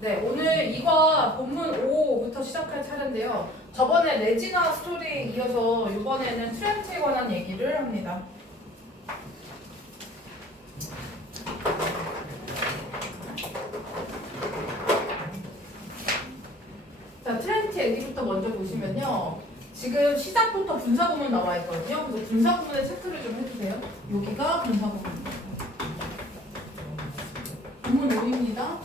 네, 오늘 이거 본문 5부터 시작할 차례인데요. 저번에 레지나 스토리에 이어서 이번에는 트렌트에 관한 얘기를 합니다. 자, 트렌트 얘기부터 먼저 보시면요. 지금 시작부터 분사구문 나와 있거든요. 그래서 분사구문에 체크를 좀 해주세요. 여기가 분사구문입니다. 본문 5입니다.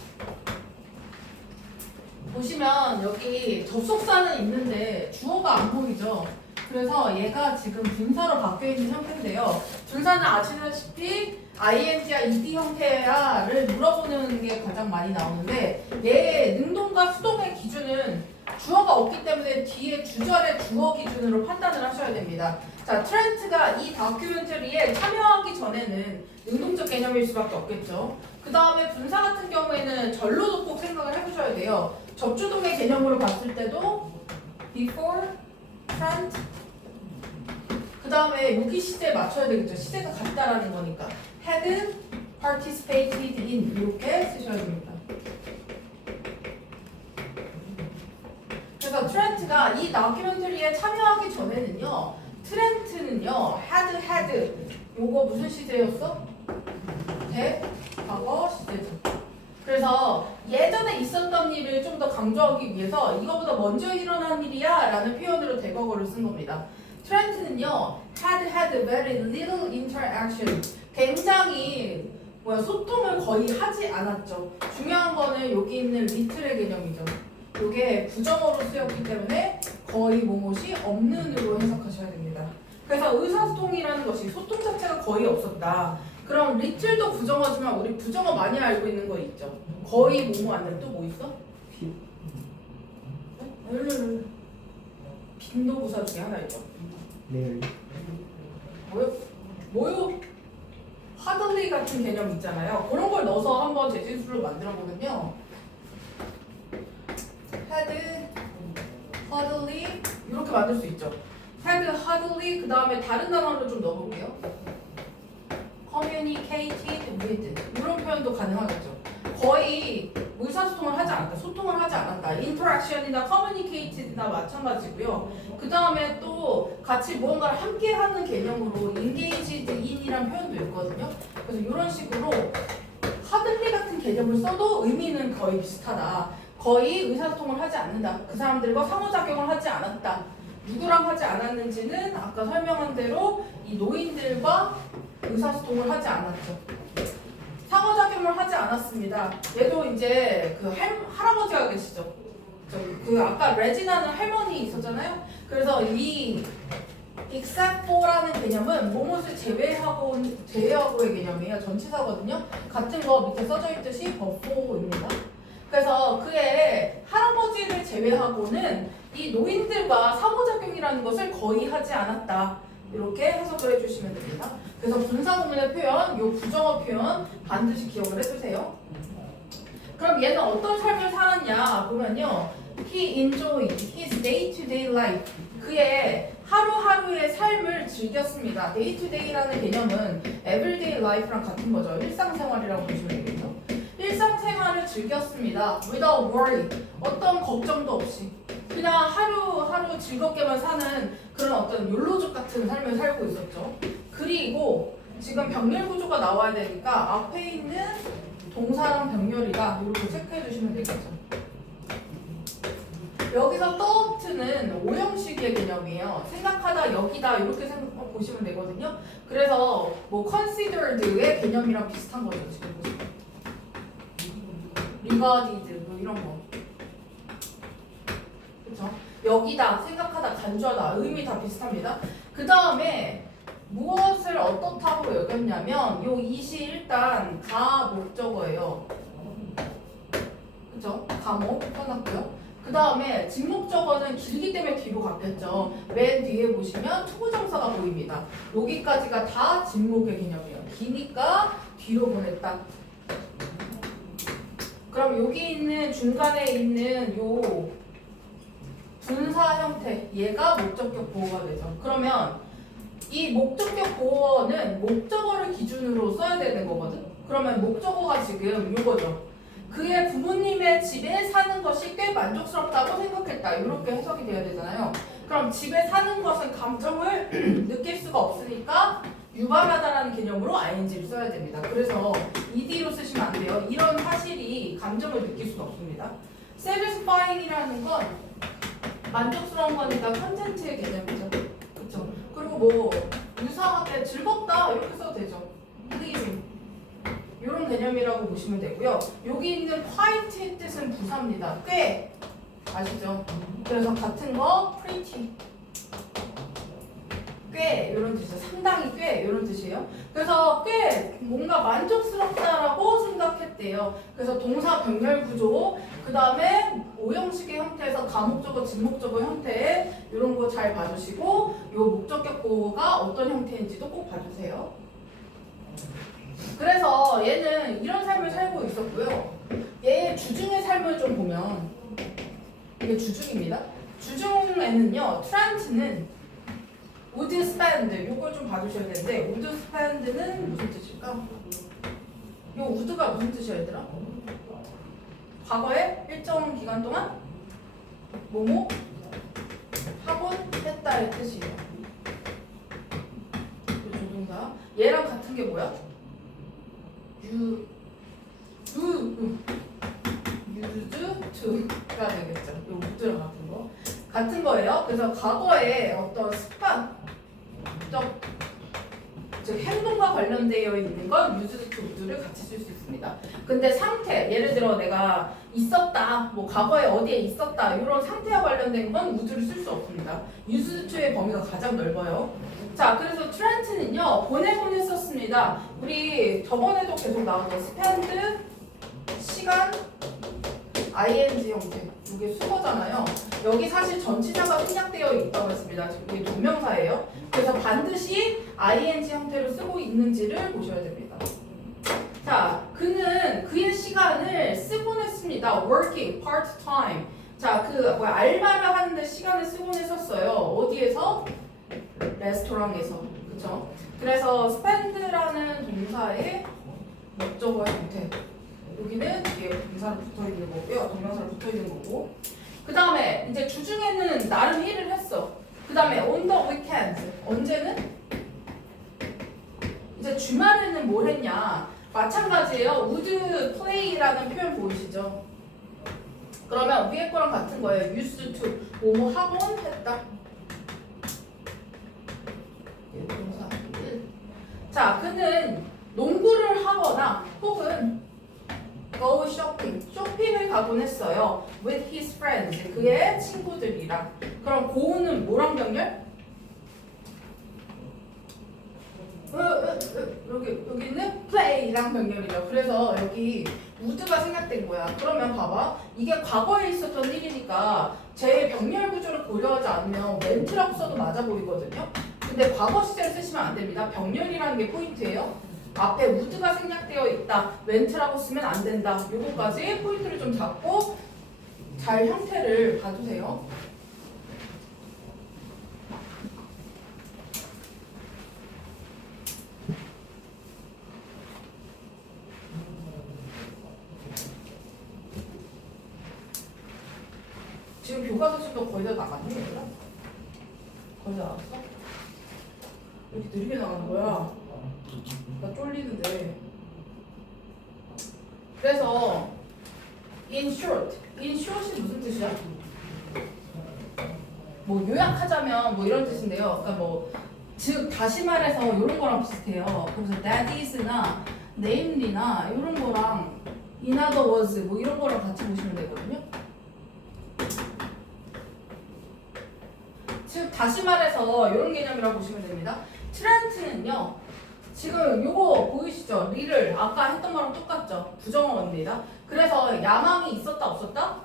보시면 여기 접속사는 있는데 주어가 안 보이죠. 그래서 얘가 지금 분사로 바뀌어 있는 형태인데요. 분사는 아시다시피 ing와 ed 형태야를 물어보는 게 가장 많이 나오는데 얘 능동과 수동의 기준은 주어가 없기 때문에 뒤에 주절의 주어 기준으로 판단을 하셔야 됩니다. 자, 트렌트가 이 다큐멘터리에 참여하기 전에는 능동적 개념일 수밖에 없겠죠. 그 다음에 분사 같은 경우에는 절로도 꼭 생각을 해보셔야 돼요. 접주동의 개념으로 봤을 때도 before, trent 그 다음에 여기 시제에 맞춰야 되겠죠. 시제가 같다라는 거니까 had participated in 이렇게 쓰셔야 됩니다. 그래서 트렌트가 이 다큐멘터리에 참여하기 전에는요. 트렌트는요. had 요거 무슨 시제였어? 과거 시제죠. 그래서 예전에 있었던 일을 좀 더 강조하기 위해서 이거보다 먼저 일어난 일이야 라는 표현으로 대과거를 쓴 겁니다. 트렌트는요 had very little interaction 굉장히 소통을 거의 하지 않았죠. 중요한 거는 여기 있는 little의 개념이죠. 이게 부정어로 쓰였기 때문에 거의 뭐뭇이 없는으로 해석하셔야 됩니다. 그래서 의사소통이라는 것이 소통 자체가 거의 없었다. 그럼 리틀도 부정어지만 우리 부정어 많이 알고 있는 거 있죠. 거의 뭐뭐 안 돼. 또 뭐 있어? 빈도부사 중에 하나 있죠. 네. 뭐요? 하들리 같은 개념 있잖아요. 그런 걸 넣어서 한번 재진수를 만들어 보면요. had, hardly 이렇게 만들 수 있죠. had, hardly 그 다음에 다른 단어를 좀 넣어볼게요. communicated with 이런 표현도 가능하겠죠. 거의 의사소통을 하지 않았다. 소통을 하지 않았다. interaction이나 communicated나 마찬가지고요. 그 다음에 또 같이 무언가를 함께 하는 개념으로 engaged in이란 표현도 있거든요. 그래서 이런 식으로 hardly 같은 개념을 써도 의미는 거의 비슷하다. 거의 의사소통을 하지 않는다. 그 사람들과 상호작용을 하지 않았다. 누구랑 하지 않았는지는 아까 설명한 대로 이 노인들과 의사소통을 하지 않았죠. 상호작용을 하지 않았습니다. 얘도 이제 그 할아버지가 계시죠. 그 아까 레지나는 할머니 있었잖아요. 그래서 이 except for라는 개념은 뭐뭇을 제외하고의 개념이에요. 전치사거든요. 같은 거 밑에 써져 있듯이 but for입니다. 그래서 그의 할아버지를 제외하고는 이 노인들과 상호작용이라는 것을 거의 하지 않았다. 이렇게 해석을 해주시면 됩니다. 그래서 분사구문의 표현, 요 부정어 표현 반드시 기억을 해주세요. 그럼 얘는 어떤 삶을 살았냐 보면요. He enjoyed his day-to-day life. 그의 하루하루의 삶을 즐겼습니다. day-to-day라는 개념은 everyday life랑 같은 거죠. 일상생활이라고 보시면 되겠죠. 일상생활을 즐겼습니다. without worry. 어떤 걱정도 없이. 그냥 하루하루 즐겁게만 사는 그런 어떤 욜로족 같은 삶을 살고 있었죠. 그리고 지금 병렬 구조가 나와야 되니까 앞에 있는 동사랑 병렬이다. 이렇게 체크해 주시면 되겠죠. 여기서 thought는 오형식의 개념이에요. 생각하다, 여기다 이렇게 보시면 되거든요. 그래서 뭐 considered의 개념이랑 비슷한 거죠. 지금 보시면. regarded 뭐 이런 거. 그쵸? 여기다, 생각하다, 간주하다 의미 다 비슷합니다. 그 다음에 무엇을 어떻다고 여겼냐면 요 이시 일단 가 목적어예요. 그쵸? 가목 써놨고요. 그 다음에 진목적어는 길기 때문에 뒤로 갔겠죠. 맨 뒤에 보시면 투부정사가 보입니다. 여기까지가 다 진목의 개념이에요. 기니까 뒤로 보냈다. 그럼 여기 있는 중간에 있는 요 분사 형태 얘가 목적격 보호가 되죠. 그러면 이 목적격 보호는 목적어를 기준으로 써야 되는 거거든. 그러면 목적어가 지금 요거죠. 그의 부모님의 집에 사는 것이 꽤 만족스럽다고 생각했다. 이렇게 해석이 돼야 되잖아요. 그럼 집에 사는 것은 감정을 느낄 수가 없으니까 유발하다라는 개념으로 ing를 써야 됩니다. 그래서 ed로 쓰시면 안 돼요. 이런 사실이 감정을 느낄 수는 없습니다. satisfying이라는 건 만족스러운 거니까 컨텐츠의 개념이죠. 그렇죠? 그리고 뭐 유사하게 즐겁다 이렇게 써도 되죠. pleasing 이런 개념이라고 보시면 되고요. 여기 있는 quiet의 뜻은 부사입니다. 꽤 아시죠? 그래서 같은 거 pretty 꽤 이런 뜻이죠. 상당히 꽤 이런 뜻이에요. 그래서 꽤 뭔가 만족스럽다라고 생각했대요. 그래서 동사 병렬 구조, 그 다음에 오형식의 형태에서 가목적어, 진목적어 형태 이런 거 잘 봐주시고 이 목적격 보호가 어떤 형태인지도 꼭 봐주세요. 그래서 얘는 이런 삶을 살고 있었고요. 얘의 주중의 삶을 좀 보면 이게 주중입니다. 주중에는요, 트란트는 would spend 이걸 좀 봐주셔야 되는데 would spend는 무슨 뜻일까? 이 would가 무슨 뜻이야 얘들아? 과거에 일정 기간 동안 뭐뭐 하곤 했다의 뜻이에요. 이 조동사 얘랑 같은 게 뭐야? used to가 되겠죠. 이 would랑 같은 거 같은 거예요. 그래서 과거에 어떤 습관적 즉 행동과 관련되어 있는 건 used to would를 같이 쓸 수 있습니다. 근데 상태, 예를 들어 내가 있었다, 뭐 과거에 어디에 있었다 이런 상태와 관련된 건 would를 쓸 수 없습니다. used to의 범위가 가장 넓어요. 자, 그래서 트렌트는요 보내곤 했었습니다. 우리 저번에도 계속 나왔던 spend 시간 ing 형태 이게 수거잖아요. 여기 사실 전치사가 생략되어 있다고 했습니다. 이게 동명사예요. 그래서 반드시 ing 형태로 쓰고 있는지를 보셔야 됩니다. 자, 그는 그의 시간을 쓰곤 했습니다. working, part-time. 자, 알바를 하는데 시간을 쓰곤 했었어요. 어디에서? 레스토랑에서. 그쵸? 그래서 spend라는 동사의 목적어 형태. 여기는 뒤에 동사로 붙어 있는 거고요. 동명사로 붙어 있는 거고. 그 다음에 이제 주중에는 나름 일을 했어. 그 다음에 on the weekends. 언제는? 이제 주말에는 뭘 했냐? 마찬가지예요. would play라는 표현 보이시죠? 그러면 위에 거랑 같은 거예요. used to 뭐뭐 하곤 했다. 동사 1. 자, 그는 농구를 하거나 혹은 go shopping, 쇼핑을 가곤 했어요. with his friends, 그의 친구들이랑. 그럼 go는 뭐랑 병렬? 여기는 play랑 병렬이죠. 그래서 여기 would가 생략된 거야. 그러면 봐봐. 이게 과거에 있었던 일이니까 제 병렬 구조를 고려하지 않으면 went라고 써도 맞아 보이거든요. 근데 과거 시제를 쓰시면 안 됩니다. 병렬이라는 게 포인트예요. 앞에 would가 생략되어 있다. went라고 쓰면 안 된다. 요거까지 포인트를 좀 잡고 잘 형태를 봐주세요. 지금 교과서 수도 거의 다 나갔니 얘들아? 거의 다 나갔어? 왜 이렇게 느리게 나가는 거야? 나 쫄리는데. 그래서 in short이 무슨 뜻이야? 뭐 요약하자면 뭐 이런 뜻인데요. 그러니까 뭐 즉 다시 말해서 이런 거랑 비슷해요. 그래서 that is나 namely나 이런 거랑 in other words 뭐 이런 거랑 같이 보시면 되거든요. 즉 다시 말해서 이런 개념이라고 보시면 됩니다. 트렌트는요. 지금 요거 보이시죠? 리를 아까 했던 거랑 똑같죠? 부정어입니다. 그래서 야망이 있었다 없었다?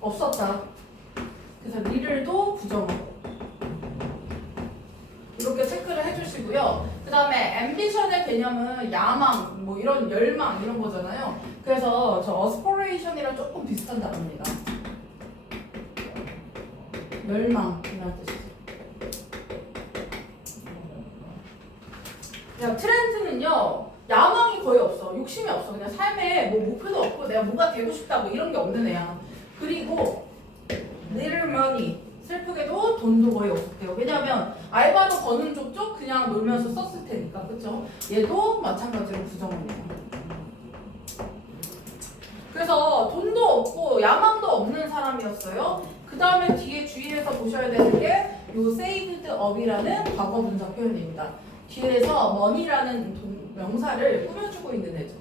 없었다. 그래서 리를도 부정어. 이렇게 체크를 해주시고요. 그 다음에 ambition의 개념은 야망, 뭐 이런 열망 이런 거잖아요. 그래서 저 aspiration이랑 조금 비슷한 단어입니다. 열망이라는 뜻이죠. 그냥 트렌드는요 야망이 거의 없어. 욕심이 없어. 그냥 삶에 뭐 목표도 없고 내가 뭐가 되고 싶다 뭐 이런 게 없는 애야. 그리고 little money 슬프게도 돈도 거의 없었대요. 왜냐하면 알바로 버는 쪽도 그냥 놀면서 썼을 테니까. 그쵸? 얘도 마찬가지로 부정합니다. 그래서 돈도 없고 야망도 없는 사람이었어요. 그 다음에 뒤에 주의해서 보셔야 되는 게 요 saved up이라는 과거 분사 표현입니다. 뒤에서 money라는 명사를 꾸며주고 있는 애죠.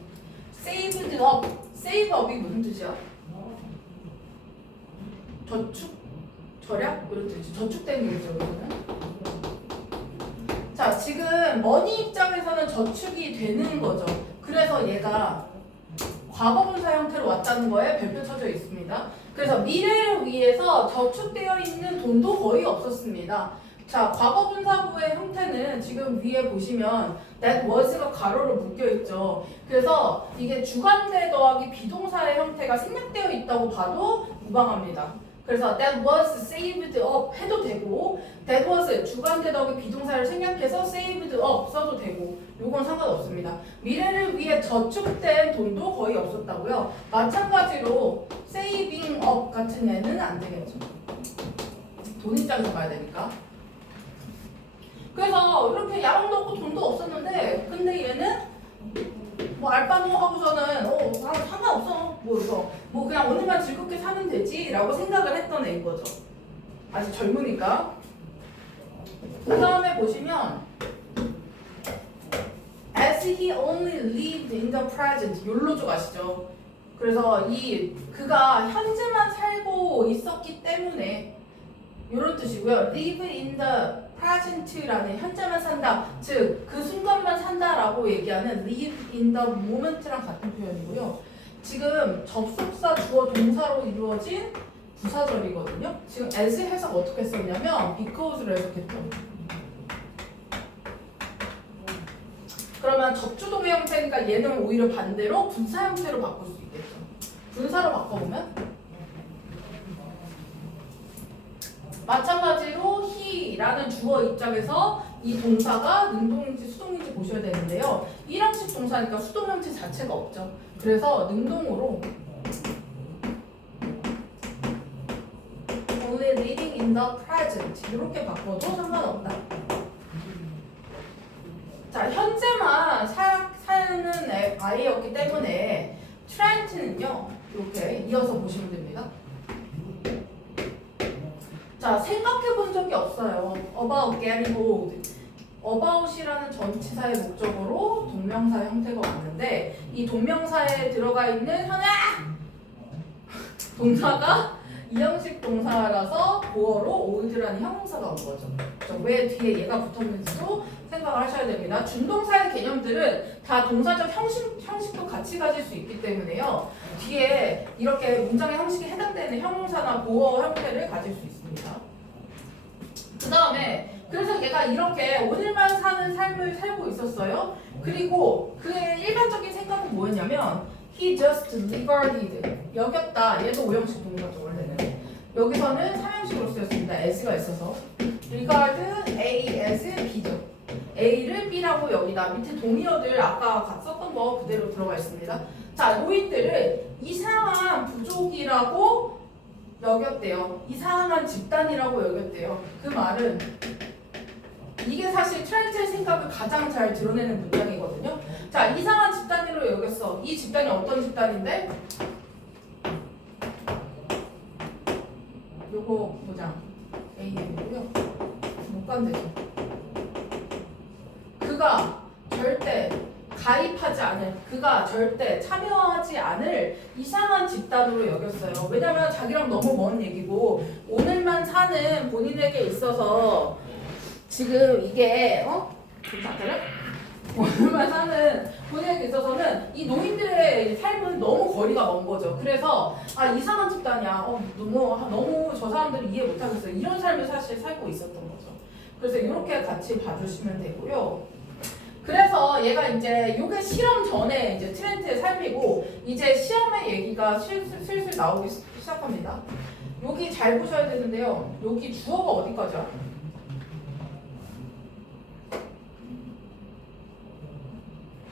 saved up, save up이 무슨 뜻이야? 저축? 절약? 이런 뜻이죠. 저축된 게 있죠, 여기서는. 자, 지금 머니 입장에서는 저축이 되는 거죠. 그래서 얘가 과거분사 형태로 왔다는 거에 별표 쳐져 있습니다. 그래서 미래를 위해서 저축되어 있는 돈도 거의 없었습니다. 자, 과거분사구의 형태는 지금 위에 보시면 that was가 가로로 묶여 있죠. 그래서 이게 주관대 더하기 비동사의 형태가 생략되어 있다고 봐도 무방합니다. 그래서 that was saved up 해도 되고 that was 주관대 더하기 비동사를 생략해서 saved up 써도 되고 요건 상관없습니다. 미래를 위해 저축된 돈도 거의 없었다고요. 마찬가지로 saving up 같은 애는 안 되겠죠. 돈 입장에서 봐야 되니까. 그래서 이렇게 야망도 없고 돈도 없었는데 근데 얘는 뭐 알바노 하고서는 상관없어 뭐 이거 뭐 그냥 오늘만 즐겁게 사면 되지라고 생각을 했던 애인 거죠. 아직 젊으니까. 그 다음에 보시면 as he only lived in the present 욜로족 아시죠? 그래서 그가 현재만 살고 있었기 때문에 이런 뜻이고요. live in the present라는 현재만 산다, 즉 그 순간만 산다라고 얘기하는 live in the moment랑 같은 표현이고요. 지금 접속사 주어 동사로 이루어진 부사절이거든요. 지금 as 해석 어떻게 썼냐면 because를 해석했죠. 그러면 접주동의 형태니까 얘는 오히려 반대로 분사 형태로 바꿀 수 있겠죠. 분사로 바꿔보면 마찬가지로 he라는 주어 입장에서 이 동사가 능동인지 수동인지 보셔야 되는데요. 일형식 동사니까 수동 형태 자체가 없죠. 그래서 능동으로 only living in the present 이렇게 바꿔도 상관없다. 자, 현재만 사는 아이였기 때문에 트렌트는요 이렇게 이어서 보시면 됩니다. 자, 생각해 본 적이 없어요. about getting old. about이라는 전치사의 목적으로 동명사 형태가 왔는데 이 동명사에 들어가 있는 동사가 이형식 동사라서 보어로 old라는 형용사가 온 거죠. 왜 뒤에 얘가 붙었는지도 생각을 하셔야 됩니다. 준동사의 개념들은 다 동사적 형식도 같이 가질 수 있기 때문에요. 뒤에 이렇게 문장의 형식에 해당되는 형용사나 보어 형태를 가질 수 있습니다. 그 다음에 그래서 얘가 이렇게 오늘만 사는 삶을 살고 있었어요. 그리고 그의 일반적인 생각은 뭐였냐면 he just regarded 여겼다. 얘도 오형식 동사죠 원래는. 여기서는 3형식으로 쓰였습니다. as가 있어서 regard A as B죠. A를 B라고 여기다. 밑에 동의어들 아까 썼던 거 그대로 들어가 있습니다. 자, 노인들을 이상한 부족이라고 여겼대요. 이상한 집단이라고 여겼대요. 그 말은 이게 사실 트렌트의 생각을 가장 잘 드러내는 문장이거든요. 자, 이상한 집단으로 여겼어. 이 집단이 어떤 집단인데? 요거 보자. A이고요. 못 간대죠. 그가 절대 가입하지 않을, 그가 절대 참여하지 않을 이상한 집단으로 여겼어요. 왜냐면 자기랑 너무 먼 얘기고 오늘만 사는 본인에게 있어서 지금 이게 괜찮아요? 오늘만 사는 본인에게 있어서는 이 노인들의 삶은 너무 거리가 먼 거죠. 그래서 이상한 집단이야. 너무 저 사람들이 이해 못하겠어요. 이런 삶을 사실 살고 있었던 거죠. 그래서 이렇게 같이 봐주시면 되고요. 그래서 얘가 이제 요게 실험 전에 이제 트렌트의 삶이고 이제 시험의 얘기가 슬슬 나오기 시작합니다. 여기 잘 보셔야 되는데요. 여기 주어가 어디까지야?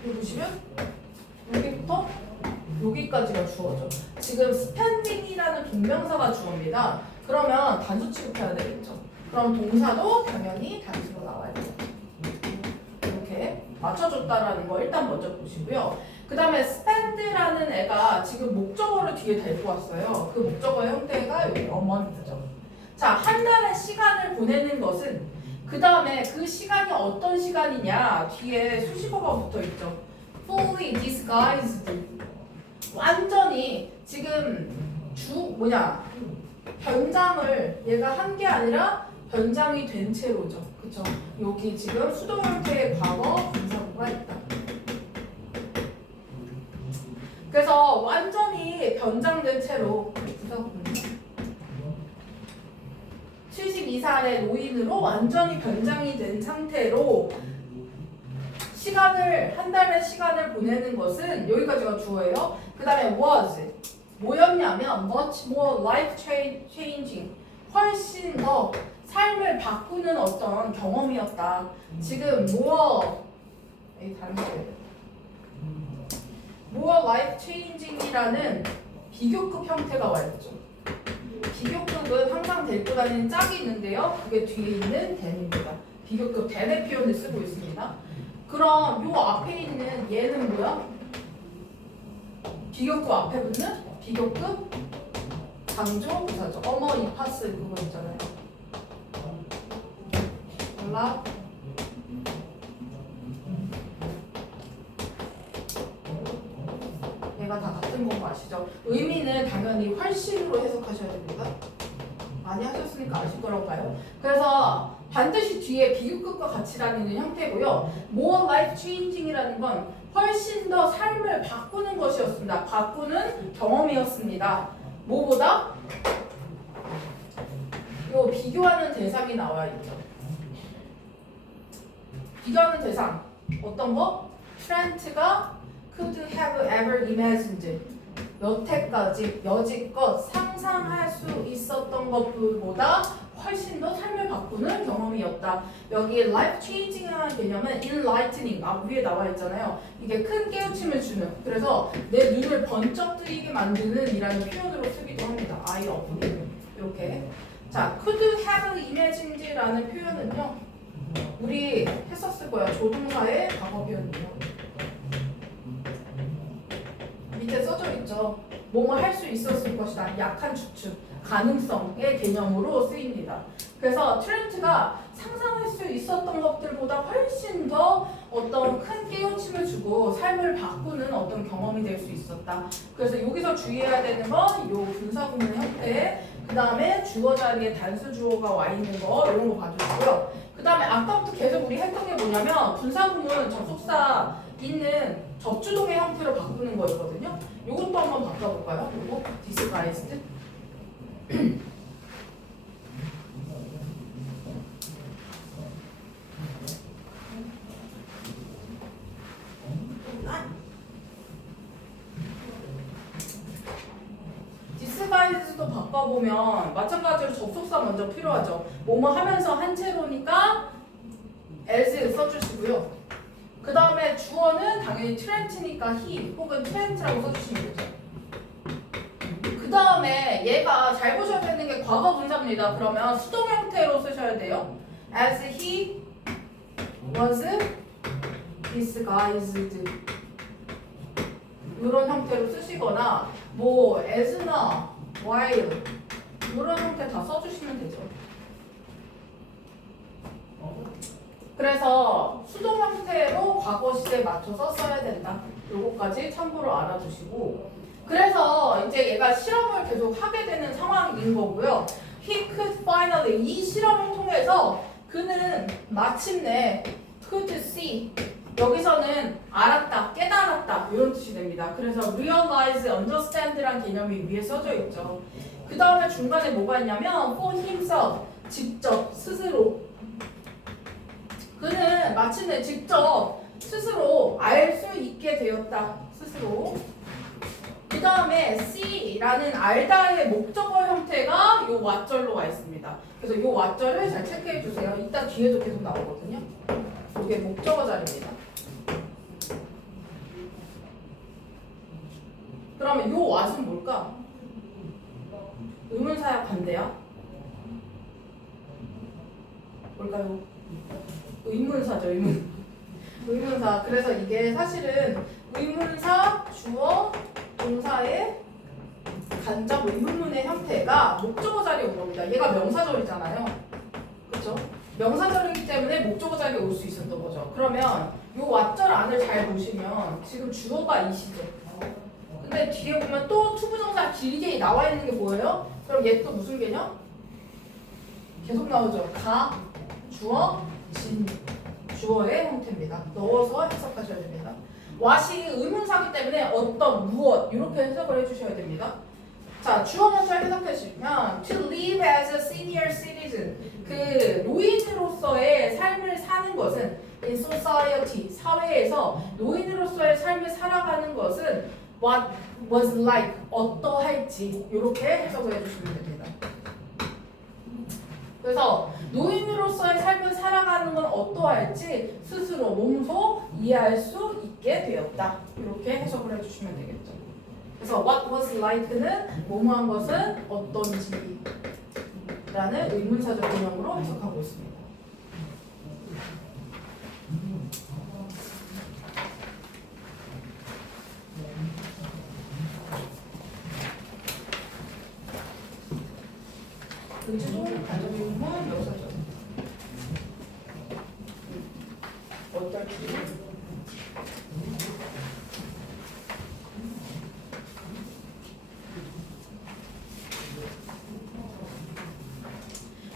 여기 보시면 여기부터 여기까지가 주어죠. 지금 spending이라는 동명사가 주어입니다. 그러면 단수 취급해야 되겠죠. 그럼 동사도 당연히 단수로 나와야 돼요. 이렇게 맞춰줬다라는 거 일단 먼저 보시고요. 그 다음에 spend라는 애가 지금 목적어를 뒤에 달고 왔어요. 그 목적어의 형태가 여기 amount죠. 자, 한 달의 시간을 보내는 것은 그 다음에 그 시간이 어떤 시간이냐 뒤에 수식어가 붙어 있죠. fully disguised. 완전히 지금 변장을 얘가 한 게 아니라 변장이 된 채로죠. 그쵸? 여기 지금 수동 형태의 과거 분사구가 있다. 그래서 완전히 변장된 채로 분사구는 72살의 노인으로 완전히 변장이 된 상태로 한 달의 시간을 보내는 것은 여기까지가 주어예요. 그 다음에 was 뭐였냐면 much more life changing 훨씬 더 삶을 바꾸는 어떤 경험이었다. 지금 more life changing이라는 비교급 형태가 와 있죠. 비교급은 항상 데리고 다니는 짝이 있는데요. 그게 뒤에 있는 than입니다. 비교급 than의 표현을 쓰고 있습니다. 그럼 요 앞에 있는 얘는 뭐야? 비교급 앞에 붙는 비교급 강조 부사죠. 어머 이 파스 그거 있잖아요. 연락 얘가 다 같은 건 거 아시죠? 의미는 당연히 훨씬으로 해석하셔야 됩니다. 많이 하셨으니까 아실 거라고 봐요. 그래서 반드시 뒤에 비교급과 같이 다니는 형태고요. more life changing이라는 건 훨씬 더 삶을 바꾸는 것이었습니다. 바꾸는 경험이었습니다. 뭐보다? 요 비교하는 대상이 나와 있죠. 비교하는 대상 어떤 거? 트렌트가 could have ever imagined 여지껏 상상할 수 있었던 것보다 훨씬 더 삶을 바꾸는 경험이었다. 여기 life changing이라는 개념은 enlightening 위에 나와 있잖아요. 이게 큰 깨우침을 주는 그래서 내 눈을 번쩍 뜨이게 만드는 이라는 표현으로 쓰기도 합니다. eye opening 이렇게. 자, could have imagined라는 표현은요. 우리 했었을 거야. 조동사의 과거 표현이에요. 밑에 써져 있죠. 뭐뭐 할 수 있었을 것이다. 약한 추측, 가능성의 개념으로 쓰입니다. 그래서 트렌트가 상상할 수 있었던 것들보다 훨씬 더 어떤 큰 깨우침을 주고 삶을 바꾸는 어떤 경험이 될 수 있었다. 그래서 여기서 주의해야 되는 건 이 분사구문 형태, 그 다음에 주어 자리에 단수 주어가 와 있는 거 이런 거 봐주시고요. 그 다음에 아까부터 계속 우리 했던 게 뭐냐면 분사구문 접속사 있는 접주동의 형태로 바꾸는 거였거든요. 이것도 한번 바꿔볼까요? 이거 disguised. disguised도 바꿔보면 마찬가지로 접속사 먼저 필요하죠. 뭐뭐 하면서 한 채로니까 as 써주시고요. 그 다음에 주어는 당연히 트렌트니까 he 혹은 트렌트라고 써주시면 되죠. 그 다음에 얘가 잘 보셔야 되는 게 과거 분사입니다. 그러면 수동 형태로 쓰셔야 돼요. As he was disguised 이런 형태로 쓰시거나 뭐 as나 while 이런 형태 다 써주시면 되죠. 그래서 수동 형태로 과거 시제에 맞춰서 써야 된다. 요거까지 참고로 알아두시고 그래서 이제 얘가 실험을 계속 하게 되는 상황인 거고요. He could finally 이 실험을 통해서 그는 마침내 could see 여기서는 알았다, 깨달았다 이런 뜻이 됩니다. 그래서 realize, understand란 개념이 위에 써져 있죠. 그 다음에 중간에 뭐가 있냐면 for himself 직접 스스로 그는 마침내 직접 스스로 알 수 있게 되었다. 스스로. 그 다음에 C라는 알다의 목적어 형태가 요 왓절로 와 있습니다. 그래서 요 왓절을 잘 체크해 주세요. 이따 뒤에도 계속 나오거든요. 이게 목적어 자리입니다. 그러면 요 what은 뭘까? 의문사야 반대야? 뭘까요? 의문사죠, 의문사. 그래서 이게 사실은 의문사, 주어, 동사의 간접 의문문의 형태가 목적어 자리에 온 겁니다. 얘가 명사절이잖아요. 그렇죠? 명사절이기 때문에 목적어 자리에 올 수 있었던 거죠. 그러면 요 왓절 안을 잘 보시면 지금 주어가 이시죠. 근데 뒤에 보면 또 투부정사 길게 나와 있는 게 뭐예요? 그럼 얘 또 무슨 개념? 계속 나오죠. 가, 주어, 진. 주어의 형태입니다. 넣어서 해석하셔야 됩니다. what이 의문사기 때문에 어떤, 무엇 이렇게 해석을 해주셔야 됩니다. 자, 주어 먼저 해석해 주시면 to live as a senior citizen 그 노인으로서의 삶을 사는 것은 in society 사회에서 노인으로서의 삶을 살아가는 것은 what was like 어떠할지 이렇게 해석을 해주시면 됩니다. 그래서 노인으로서의 삶을 살아가는 건 어떠할지 스스로 몸소 이해할 수 있게 되었다. 이렇게 해석을 해주시면 되겠죠. 그래서 what was like는 뭐뭐한 것은 어떤지 라는 의문사적 개념으로 해석하고 있습니다. 의지도 간접 의문문 명사죠. 어떨지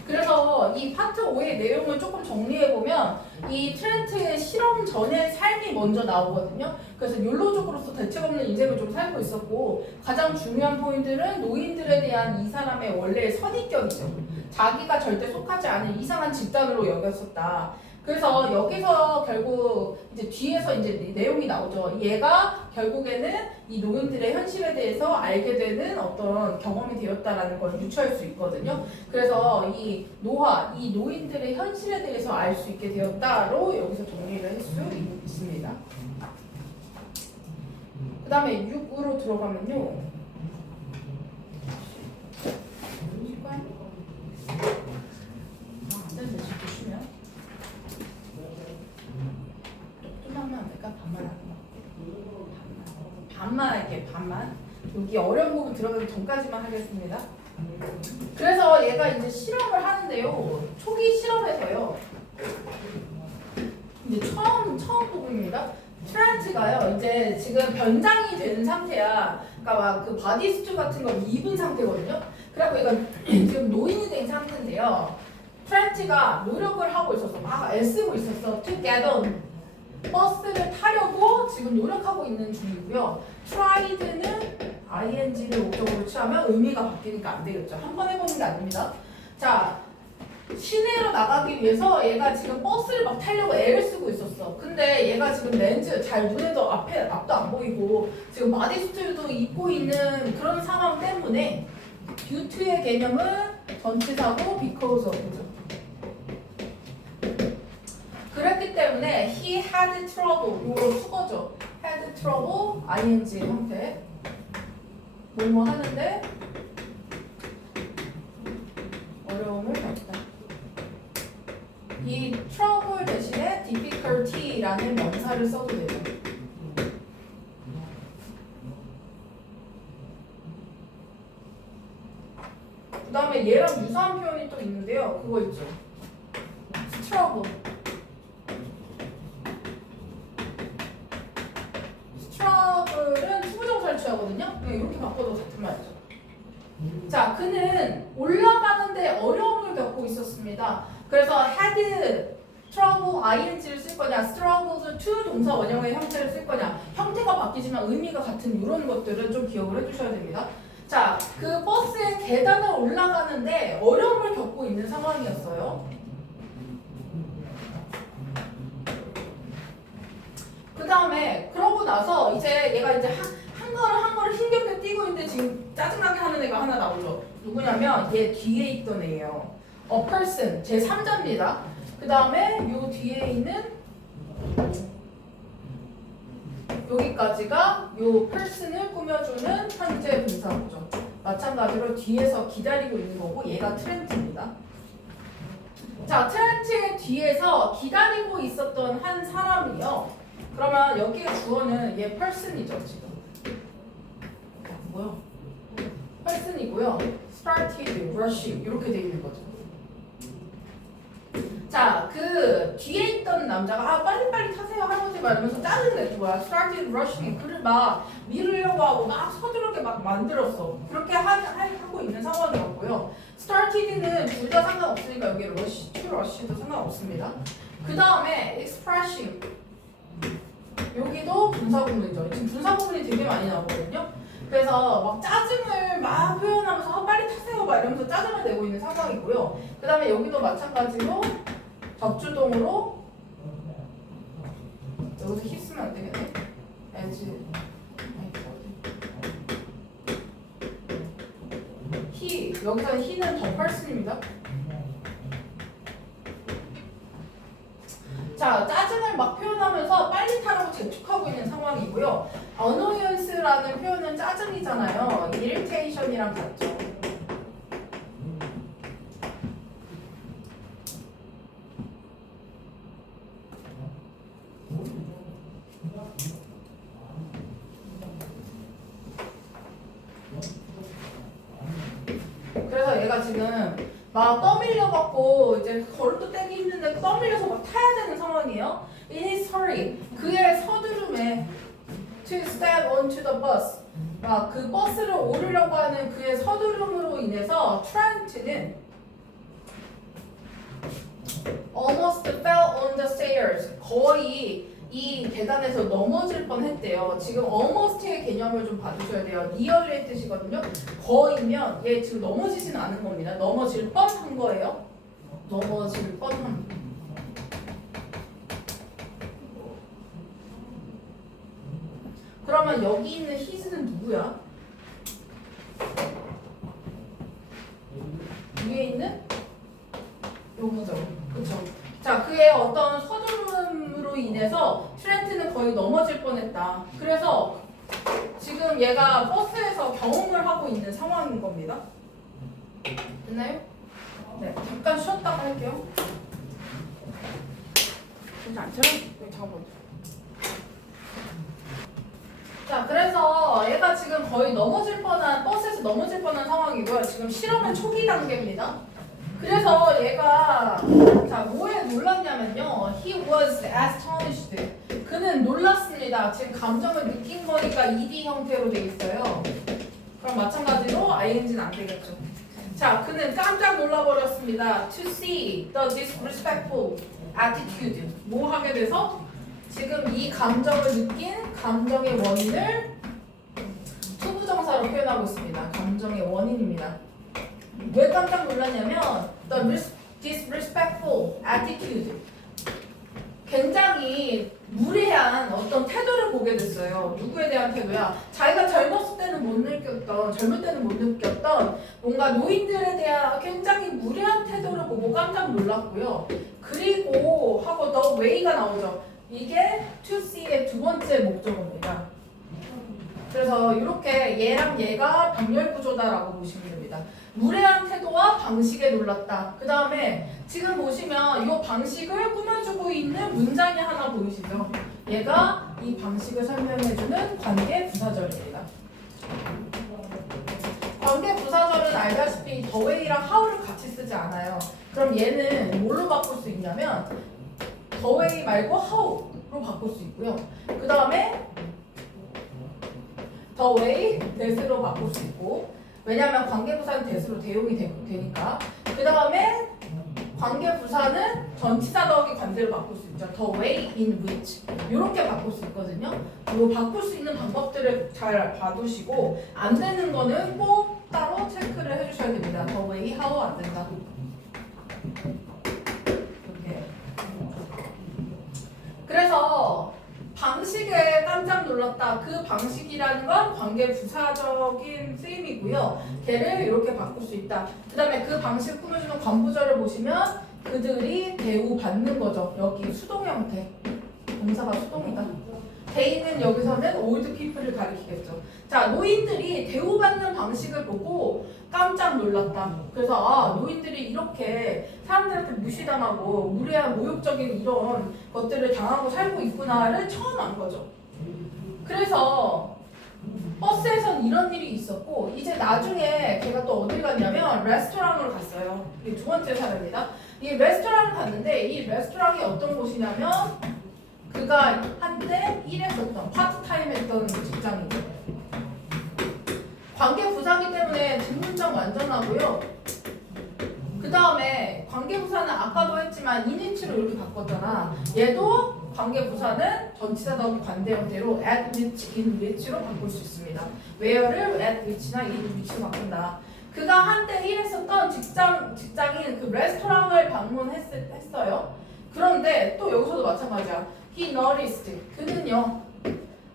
그래서 이 파트 5의 내용을 조금 정리해보면 이 트렌트의 실험 전의 삶이 먼저 나오거든요. 그래서 욜로족으로서 대책 없는 인생을 좀 살고 있었고 가장 중요한 포인트는 노인들에 대한 이 사람의 원래의 선입견이죠. 자기가 절대 속하지 않은 이상한 집단으로 여겼었다. 그래서 여기서 결국 이제 뒤에서 이제 내용이 나오죠. 얘가 결국에는 이 노인들의 현실에 대해서 알게 되는 어떤 경험이 되었다라는 걸 유추할 수 있거든요. 그래서 이 노화, 이 노인들의 현실에 대해서 알 수 있게 되었다로 여기서 정리를 할 수 있습니다. 그 다음에 6으로 들어가면요. 반만 할게, 반만. 여기 어려운 부분 들어가기 전까지만 하겠습니다. 그래서 얘가 이제 실험을 하는데요. 초기 실험에서요. 이제 처음 부분입니다. 트렌트가요. 이제 지금 변장이 되는 상태야. 그러니까 막 그 바디스튜 같은 거 입은 상태거든요. 그래갖고 이건 지금 노인이 된 상태인데요. 트렌트가 노력을 하고 있었어. 막 애쓰고 있었어. to get on. 버스를 타려고 지금 노력하고 있는 중이고요. tried는 ing를 목적으로 취하면 의미가 바뀌니까 안 되겠죠. 한 번 해보는 게 아닙니다. 자, 시내로 나가기 위해서 얘가 지금 버스를 막 타려고 애를 쓰고 있었어. 근데 얘가 지금 렌즈 잘 눈에도 앞도 안 보이고 지금 바디수트도 입고 있는 그런 상황 때문에 뷰티의 개념은 전치사고 because of죠. 그랬기 때문에 he had trouble 요거 수거죠. had trouble ing 형태 뭐뭐 하는데 어려움을 겪다. 이 trouble 대신에 difficulty라는 명사를 써도 되죠. 그 다음에 얘랑 유사한 표현이 또 있는데요. 그거 있죠. struggle. struggle은 투부정사를 취하거든요. 이렇게 바꿔도 같은 말이죠. 자, 그는 올라가는데 어려움을 겪고 있었습니다. 그래서 had trouble ing를 쓸 거냐, struggled to 동사 원형의 형태를 쓸 거냐, 형태가 바뀌지만 의미가 같은 이런 것들은 좀 기억을 해주셔야 됩니다. 자, 그 버스의 계단을 올라가는데 어려움을 겪고 있는 상황이었어요. 그 다음에 그러고 나서 이제 얘가 이제 한 걸음 힘겹게 뛰고 있는데 지금 짜증나게 하는 애가 하나 나오죠. 누구냐면 얘 뒤에 있던 애예요. A person 제3자입니다. 그 다음에 요 뒤에 있는 여기까지가 요 person을 꾸며주는 현재 분사구죠. 마찬가지로 뒤에서 기다리고 있는 거고 얘가 트렌트입니다. 자, 트렌트의 뒤에서 기다리고 있었던 한 사람이요. 그러면 여기가 주어는 얘 person이죠, 지금. 뭐요? person이고요. started rushing 이렇게 돼 있는 거죠. 자, 그 뒤에 있던 남자가 빨리빨리 타세요 할아버지 말하면서 짜증을 냈던 거야. started rushing 그를 막 미루려고 하고 막 서두르게 막 만들었어. 그렇게 하고 있는 상황이었고요. started는 둘 다 상관없으니까 여기 rush, to rush도 상관없습니다. 그 다음에 expressing 여기도 분사구문이죠. 지금 분사구문이 되게 많이 나오거든요. 그래서 막 짜증을 막 표현하면서 빨리 타세요 막 이러면서 짜증을 내고 있는 상황이고요. 그 다음에 여기도 마찬가지로 접주동으로 여기서 히 쓰면 안 되겠네. as he 여기서는 he는 더 person입니다. 자, 짜증을 막 표현하면서 빨리 타라고 재촉하고 있는 상황이고요. annoyance라는 표현은 짜증이잖아요. irritation이랑 같죠. 그래서 얘가 지금 막 떠밀려갖고 이제 걸음도 떼기 힘든데 떠밀려서 막 타야 되는 상황이에요. In his hurry, 그의 서두름에 to step onto the bus, 막 그 버스를 오르려고 하는 그의 서두름으로 인해서 트렌트는 almost fell on the stairs, 거의 이 계단에서 넘어질 뻔했대요. 지금 almost의 개념을 좀 봐주셔야 돼요. near의 뜻이거든요. 거의면 얘 지금 넘어지지는 않은 겁니다. 넘어질 뻔한 거예요. 넘어질 뻔한. 그러면 여기 있는 his는 누구야? 위에 있는 요거죠. 그쵸? 자, 그의 어떤 서두름으로 인해서 트렌트는 거의 넘어질 뻔했다. 그래서 지금 얘가 버스에서 경험을 하고 있는 상황인 겁니다. 됐나요? 네, 잠깐 쉬었다가 할게요. 괜찮죠? 잠깐만. 자, 그래서 얘가 지금 거의 넘어질 뻔한, 버스에서 넘어질 뻔한 상황이고요. 지금 실험은 초기 단계입니다. 그래서 얘가 자 뭐에 놀랐냐면요. He was astonished. 그는 놀랐습니다. 지금 감정을 느낀 거니까 ed 형태로 돼 있어요. 그럼 마찬가지로 ing는 안 되겠죠. 자, 그는 깜짝 놀라버렸습니다. To see the disrespectful attitude. 뭐 하게 돼서 지금 이 감정을 느낀 감정의 원인을 투부정사로 표현하고 있습니다. 감정의 원인입니다. 왜 깜짝 놀랐냐면 the disrespectful attitude, 굉장히 무례한 어떤 태도를 보게 됐어요. 누구에 대한 태도야? 자기가 젊었을 때는 못 느꼈던, 젊을 때는 못 느꼈던 뭔가 노인들에 대한 굉장히 무례한 태도를 보고 깜짝 놀랐고요. 그리고 하고 the way가 나오죠. 이게 to see의 두 번째 목적어입니다. 그래서 이렇게 얘랑 얘가 병렬 구조다라고 보시면 됩니다. 무례한 태도와 방식에 놀랐다. 그 다음에 지금 보시면 이 방식을 꾸며주고 있는 문장이 하나 보이시죠? 얘가 이 방식을 설명해주는 관계 부사절입니다. 관계 부사절은 알다시피 the way랑 how를 같이 쓰지 않아요. 그럼 얘는 뭘로 바꿀 수 있냐면 the way 말고 how로 바꿀 수 있고요. 그 다음에 the way that으로 바꿀 수 있고, 왜냐하면 관계부사는 that으로 대용이 되니까. 그 다음에 관계부사는 전치사 더하기 관대로 바꿀 수 있죠. the way in which 이렇게 바꿀 수 있거든요. 이 바꿀 수 있는 방법들을 잘 봐두시고 안 되는 거는 꼭 따로 체크를 해주셔야 됩니다. the way, how 안 된다. 이렇게. 그래서 방식에 깜짝 놀랐다. 그 방식이라는 건 관계 부사적인 쓰임이고요. 걔를 이렇게 바꿀 수 있다. 그 다음에 그 방식을 꾸며주는 관부절을 보시면 그들이 대우받는 거죠. 여기 수동 형태. 동사가 수동이다. they는 여기서는 old people을 가리키겠죠. 자, 노인들이 대우받는 방식을 보고 깜짝 놀랐다. 그래서 아, 노인들이 이렇게 사람들한테 무시당하고 무례한 모욕적인 이런 것들을 당하고 살고 있구나를 처음 안 거죠. 그래서 버스에선 이런 일이 있었고 이제 나중에 걔가 또 어딜 갔냐면 레스토랑을 갔어요. 이게 두 번째 사례입니다. 이 레스토랑을 갔는데 이 레스토랑이 어떤 곳이냐면 그가 한때 일했었던 파트타임 했던 직장이죠. 관계부사기 때문에 뒷문장 완전하고요. 그 다음에 관계부사는 아까도 했지만 인위치로 이렇게 바꿨잖아. 얘도 관계부사는 전치사다운 관대 형태로 at which, in which로 바꿀 수 있습니다. where를 at which나 in which로 바꾼다. 그가 한때 일했었던 직장인 그 레스토랑을 방문했어요. 그런데 또 여기서도 마찬가지야. He noticed. 그는요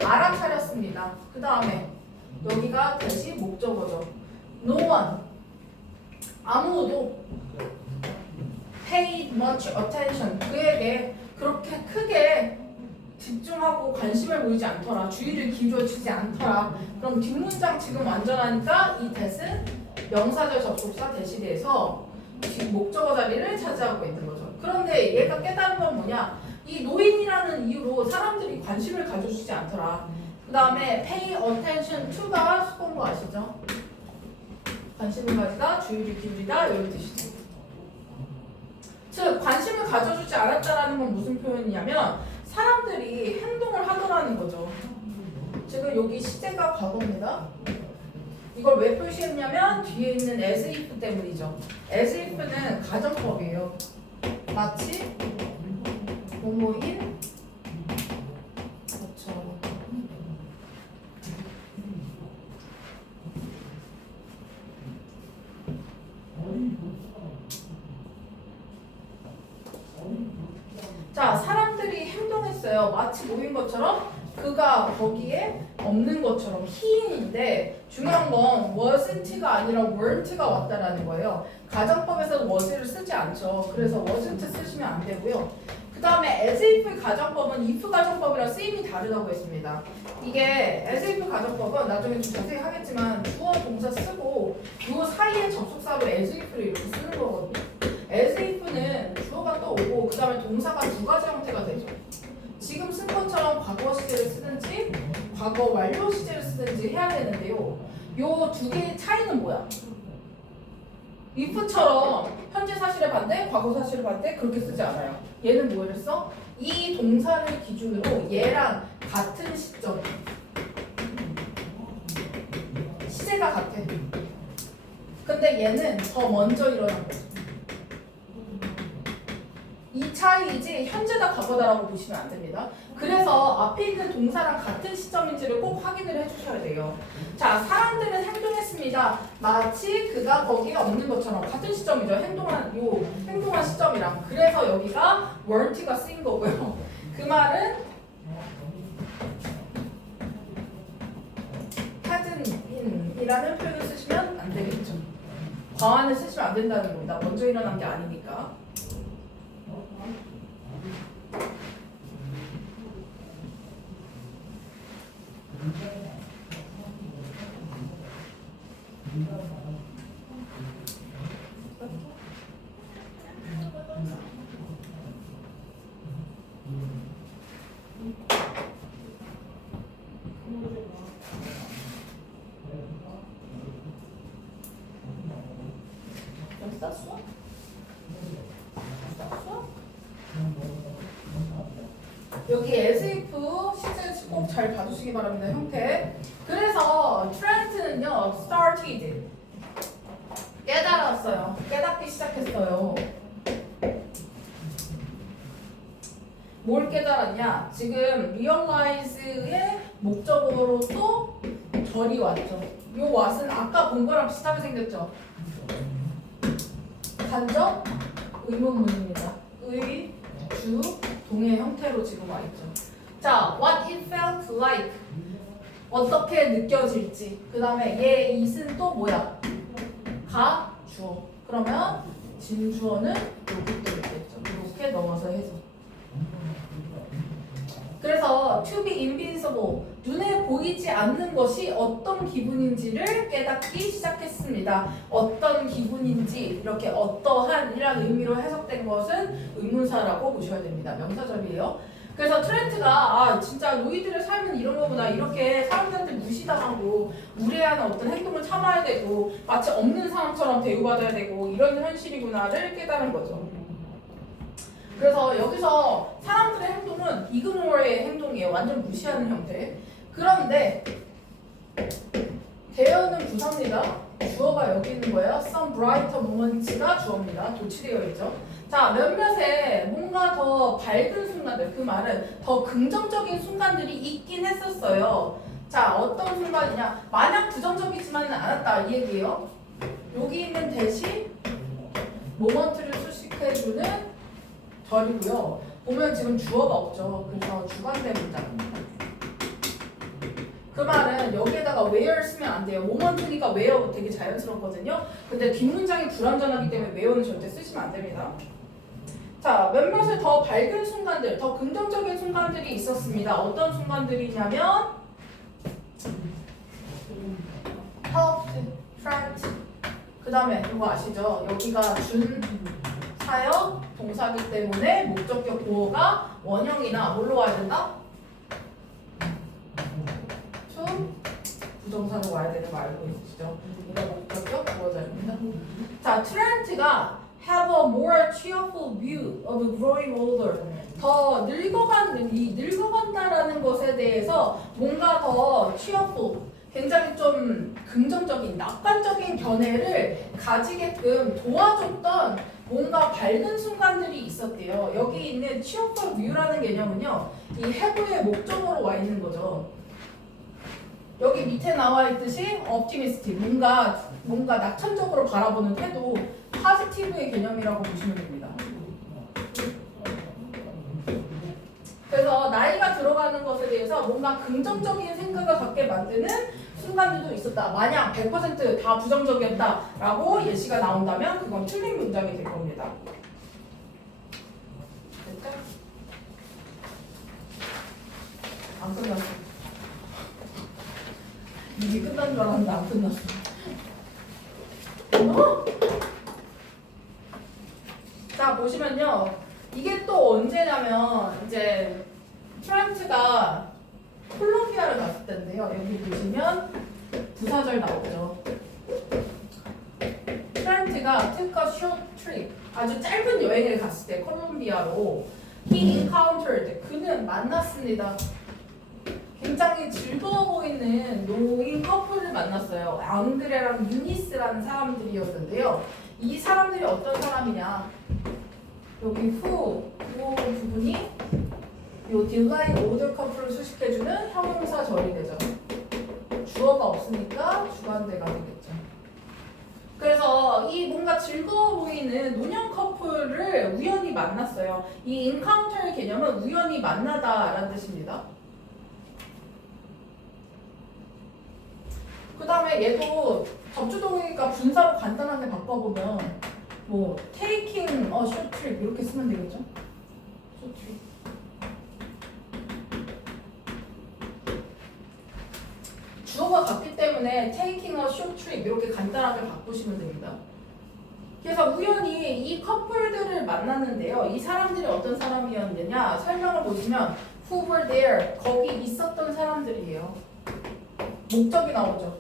알아차렸습니다. 그 다음에 여기가 다시 목적어죠. No one. 아무도 paid much attention. 그에게 그렇게 크게 집중하고 관심을 보이지 않더라. 주의를 기울여주지 않더라. 그럼 뒷문장 지금 완전하니까 이 that은 명사절 접속사 that에 대해서 지금 목적어 자리를 차지하고 있는 거죠. 그런데 얘가 깨달은 건 뭐냐? 이 노인이라는 이유로 사람들이 관심을 가져주지 않더라. 그 다음에 pay attention to가 수고인 거 아시죠? 관심을 가지다, 주의를 기울이다 이런 뜻이죠. 즉 관심을 가져주지 않았다라는 건 무슨 표현이냐면 사람들이 행동을 하더라는 거죠. 지금 여기 시제가 과거입니다. 이걸 왜 표시했냐면 뒤에 있는 as if 때문이죠. as if는 가정법이에요. 마치 뭐뭐인 것처럼. 자, 사람들이 행동했어요. 마치 모인 것처럼 그가 거기에 없는 것처럼 he인데 중요한 건 wasn't가 아니라 weren't가 왔다라는 거예요. 가정법에서는 was를 쓰지 않죠. 그래서 wasn't 쓰시면 안 되고요. 그 다음에 as if 가정법은 if 가정법이랑 쓰임이 다르다고 했습니다. 이게 as if 가정법은 나중에 좀 자세히 하겠지만 주어 동사 쓰고 요 사이에 접속사로 as if를 이렇게 쓰는 거거든요. as if는 주어가 떠오고 그 다음에 동사가 두 가지 형태가 되죠. 지금 쓴 것처럼 과거 시제를 쓰든지 과거 완료 시제를 쓰든지 해야 되는데요. 요 두 개의 차이는 뭐야? if처럼 현재 사실의 반대, 과거 사실의 반대 그렇게 쓰지 않아요. 얘는 뭐를 써? 이 동사를 기준으로 얘랑 같은 시점 시제가 같아. 근데 얘는 더 먼저 일어난 거죠. 이 차이이지 현재다 과거다라고 보시면 안 됩니다. 그래서 앞에 있는 동사랑 같은 시점인지를 꼭 확인을 해주셔야 돼요. 자, 사람들은 행동했습니다. 마치 그가 거기에 없는 것처럼 같은 시점이죠. 행동한 시점이랑. 그래서 여기가 weren't가 쓰인 거고요. 그 말은 hadn't been이라는 표현을 쓰시면 안 되겠죠. 과안을 쓰시면 안 된다는 겁니다. 먼저 일어난 게 아니니까. 썼어? 여기 as if 시제 꼭 잘 봐주시기 바랍니다. 형태. 그래서 트렌트는요 started 깨달았어요. 깨닫기 시작했어요. 뭘 깨달았냐? 지금 realize의 목적어로 또 절이 왔죠. 요 what은 아까 본 거랑 비슷하게 생겼죠. 간접 의문문입니다. 의, 주, 동의 형태로 지금 와 있죠. 자, what it felt like. 어떻게 느껴질지. 그 다음에 얘 it은 또 뭐야? 가, 주어. 그러면 진주어는 여기 또 있겠죠. 이렇게 넘어서 해서. 그래서 to be invincible, 눈에 보이지 않는 것이 어떤 기분인지를 깨닫기 시작했습니다. 어떤 기분인지 이렇게 어떠한이라는 의미로 해석된 것은 의문사라고 보셔야 됩니다. 명사절이에요. 그래서 트렌트가 진짜 너희들의 삶은 이런 거구나, 이렇게 사람들한테 무시당하고 무례한 어떤 행동을 참아야 되고 마치 없는 사람처럼 대우받아야 되고 이런 현실이구나를 깨달은 거죠. 그래서 여기서 사람들의 행동은 ignore의 행동이에요. 완전 무시하는 형태. 그런데 대어는 부사입니다. 주어가 여기 있는 거예요. Some brighter moments가 주어입니다. 도치되어 있죠. 자, 몇몇의 뭔가 더 밝은 순간들, 그 말은 더 긍정적인 순간들이 있긴 했었어요. 자, 어떤 순간이냐? 마냥 부정적이지만은 않았다 이 얘기예요. 여기 있는 대시 모먼트를 수식해주는 절이고요. 보면 지금 주어가 없죠. 그래서 주관대 문장입니다. 그 말은 여기에다가 where 쓰면 안 돼요. 모먼트니까 where 되게 자연스럽거든요. 근데 뒷문장이 불완전하기 때문에 where는 절대 쓰시면 안 됩니다. 자, 몇몇의 더 밝은 순간들, 더 긍정적인 순간들이 있었습니다. 어떤 순간들이냐면 helped, trapped. 그 다음에 이거 아시죠? 여기가 준 사역 동사기 때문에 목적격 보어가 원형이나 뭘로 와야 된다? to 부정사로 와야 되는 거 알고 있으시죠? 이거 목적격 보어자입니다. 자, 트렌트가 have a more cheerful view of growing older. 더 늙어간다라는 것에 대해서 뭔가 더 cheerful, 굉장히 좀 긍정적인, 낙관적인 견해를 가지게끔 도와줬던 뭔가 밝은 순간들이 있었대요. 여기 있는 cheerful view라는 개념은요, 이 have의 목적으로 와 있는 거죠. 여기 밑에 나와 있듯이 optimistic, 뭔가 낙천적으로 바라보는 태도, positive의 개념이라고 보시면 됩니다. 그래서 나이가 들어가는 것에 대해서 뭔가 긍정적인 생각을 갖게 만드는 순간들도 있었다. 만약 100% 다 부정적이었다라고 예시가 나온다면 그건 틀린 문장이 될 겁니다. 됐죠? 안 끝났어. 이게 끝난 줄 알았는데 안 끝났어. 자, 보시면요. 이게 또 언제냐면 이제 트렌트가 콜롬비아를 갔을 때인데요. 여기 보시면 부사절 나오죠. 트렌트가 took a short trip, 아주 짧은 여행을 갔을 때 콜롬비아로 he encountered, 그는 만났습니다. 굉장히 즐거워 보이는 노인 커플을 만났어요. 앙드레랑 유니스라는 사람들이었는데요. 이 사람들이 어떤 사람이냐? 여기 후, 이 부분이 요 딜라인 오더 커플을 수식해주는 형용사 절이 되죠. 주어가 없으니까 주관대가 되겠죠. 그래서 이 뭔가 즐거워 보이는 노년 커플을 우연히 만났어요. 이 encounter의 개념은 우연히 만나다라는 뜻입니다. 그 다음에 얘도 접주동이니까 분사로 간단하게 바꿔보면 뭐 taking a short trip 이렇게 쓰면 되겠죠? short trip. 주어가 같기 때문에 taking a short trip 이렇게 간단하게 바꾸시면 됩니다. 그래서 우연히 이 커플들을 만났는데요. 이 사람들이 어떤 사람이었느냐 설명을 보시면 who were there, 거기 있었던 사람들이에요. 목적이 나오죠.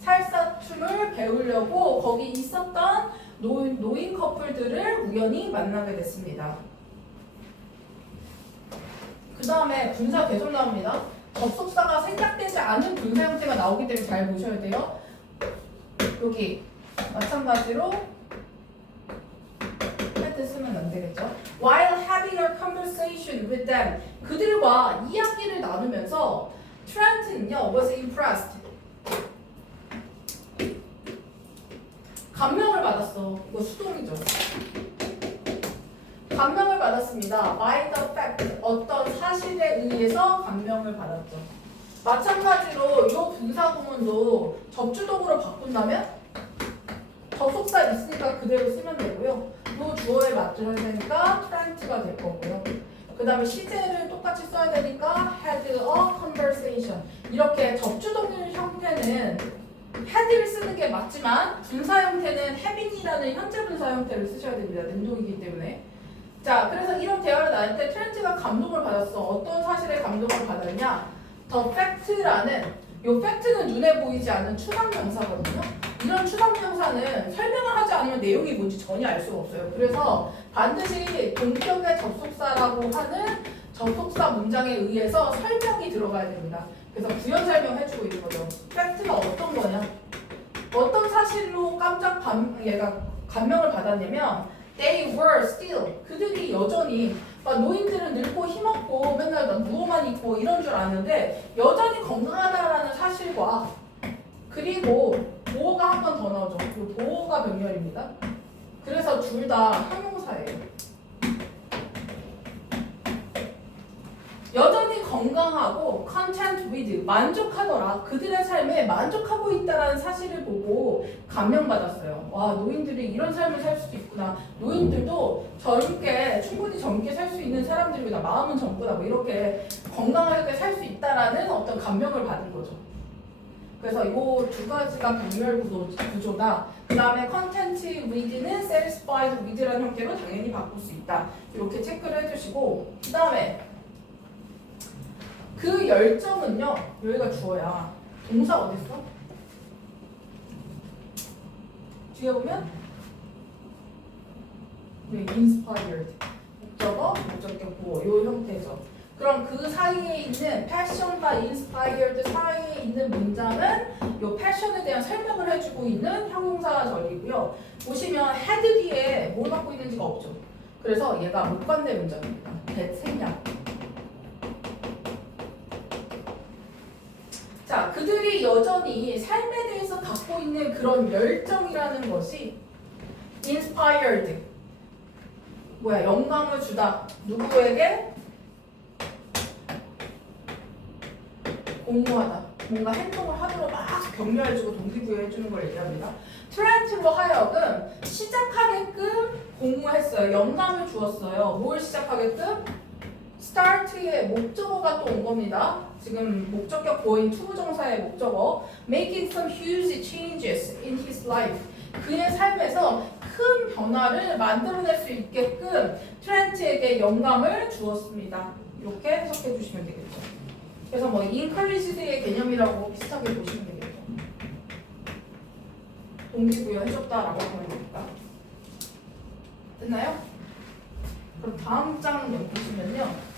살사춤을 배우려고 거기 있었던 노인 커플들을 우연히 만나게 됐습니다. 그 다음에 분사 계속 나옵니다. 접속사가 생략되지 않은 분사 형태가 나오기 때문에 잘 보셔야 돼요. 여기 마찬가지로 had 쓰면 안 되겠죠. While having a conversation with them, 그들과 이야기를 나누면서 트렌트는요 was impressed, 감명을 받았어. 이거 수동이죠. 감명을 받았습니다. by the fact, 어떤 사실에 의해서 감명을 받았죠. 마찬가지로 이 분사구문도 접주동으로 바꾼다면 접속사 있으니까 그대로 쓰면 되고요. 이 주어에 맞춰야 되니까 트렌트가 될 거고요. 그 다음에 시제를 똑같이 써야 되니까 had a conversation. 이렇게 접주동일 형태는 had를 쓰는 게 맞지만 분사 형태는 have이라는 현재 분사 형태를 쓰셔야 됩니다. 능동이기 때문에. 자, 그래서 이런 대화를 나눌 때 트렌트가 감동을 받았어. 어떤 사실에 감동을 받았냐? The fact라는, 요 fact는 눈에 보이지 않는 추상명사거든요. 이런 추상명사는 설명을 하지 않으면 내용이 뭔지 전혀 알 수가 없어요. 그래서 반드시 동격의 접속사라고 하는 접속사 문장에 의해서 설명이 들어가야 됩니다. 그래서 부연 설명해주고 있는 거죠. fact가 어떤 거냐? 어떤 사실로 얘가 감명을 받았냐면 they were still, 그들이 여전히, 노인들은 늙고 힘없고 맨날 누워만 있고 이런 줄 아는데 여전히 건강하다라는 사실과, 그리고 보호가 한 번 더 나오죠. 이 보호가 병렬입니다. 그래서 둘 다 형용사예요. 여전히 건강하고 content with, 만족하더라. 그들의 삶에 만족하고 있다라는 사실을 보고 감명받았어요. 와, 노인들이 이런 삶을 살 수도 있구나. 노인들도 충분히 젊게 살 수 있는 사람들이구나. 마음은 젊구나. 뭐 이렇게 건강하게 살 수 있다라는 어떤 감명을 받은 거죠. 그래서 이 두 가지가 병렬 구조다. 그 다음에 content with는 satisfied with라는 형태로 당연히 바꿀 수 있다. 이렇게 체크를 해주시고, 그 다음에 그 열정은요, 여기가 주어야. 동사 어딨어? 뒤에 보면 inspired, 목적격 보호, 요 형태죠. 그럼 그 사이에 있는 passion과 inspired 사이에 있는 문장은 요 passion에 대한 설명을 해주고 있는 형용사절이고요. 보시면 had 뒤에 뭘 갖고 있는지가 없죠. 그래서 얘가 목관대 문장입니다. 생략. 자, 그들이 여전히 삶에 대해서 갖고 있는 그런 열정이라는 것이 inspired, 영감을 주다. 누구에게? 공모하다. 뭔가 행동을 하도록 막 격려해주고 동기부여해주는 걸 얘기합니다. 트렌트로 하여금 시작하게끔 공모했어요. 영감을 주었어요. 뭘 시작하게끔? start의 목적어가 또 온 겁니다. 지금 목적격 보인 투부정사의 목적어. making some huge changes in his life. 그의 삶에서 큰 변화를 만들어낼 수 있게끔 트렌트에게 영감을 주었습니다. 이렇게 해석해 주시면 되겠죠. 그래서 encouraged의 개념이라고 비슷하게 보시면 되겠죠. 동기부여 해줬다라고 하면 됩니다. 됐나요? 그럼 다음 장 보시면요.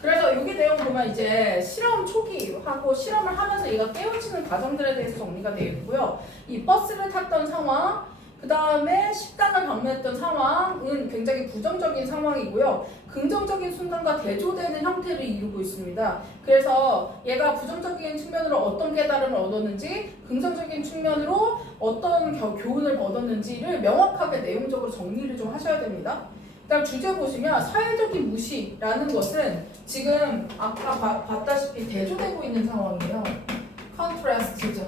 그래서 여기 내용 보면 이제 실험 초기하고 실험을 하면서 얘가 깨우치는 과정들에 대해서 정리가 되어 있고요. 이 버스를 탔던 상황, 그 다음에 식당을 방문했던 상황은 굉장히 부정적인 상황이고요. 긍정적인 순간과 대조되는 형태를 이루고 있습니다. 그래서 얘가 부정적인 측면으로 어떤 깨달음을 얻었는지, 긍정적인 측면으로 어떤 교훈을 얻었는지를 명확하게 내용적으로 정리를 좀 하셔야 됩니다. 그다음 주제 보시면 사회적인 무시라는 것은 지금 아까 봤다시피 대조되고 있는 상황이에요. 컨트라스트죠.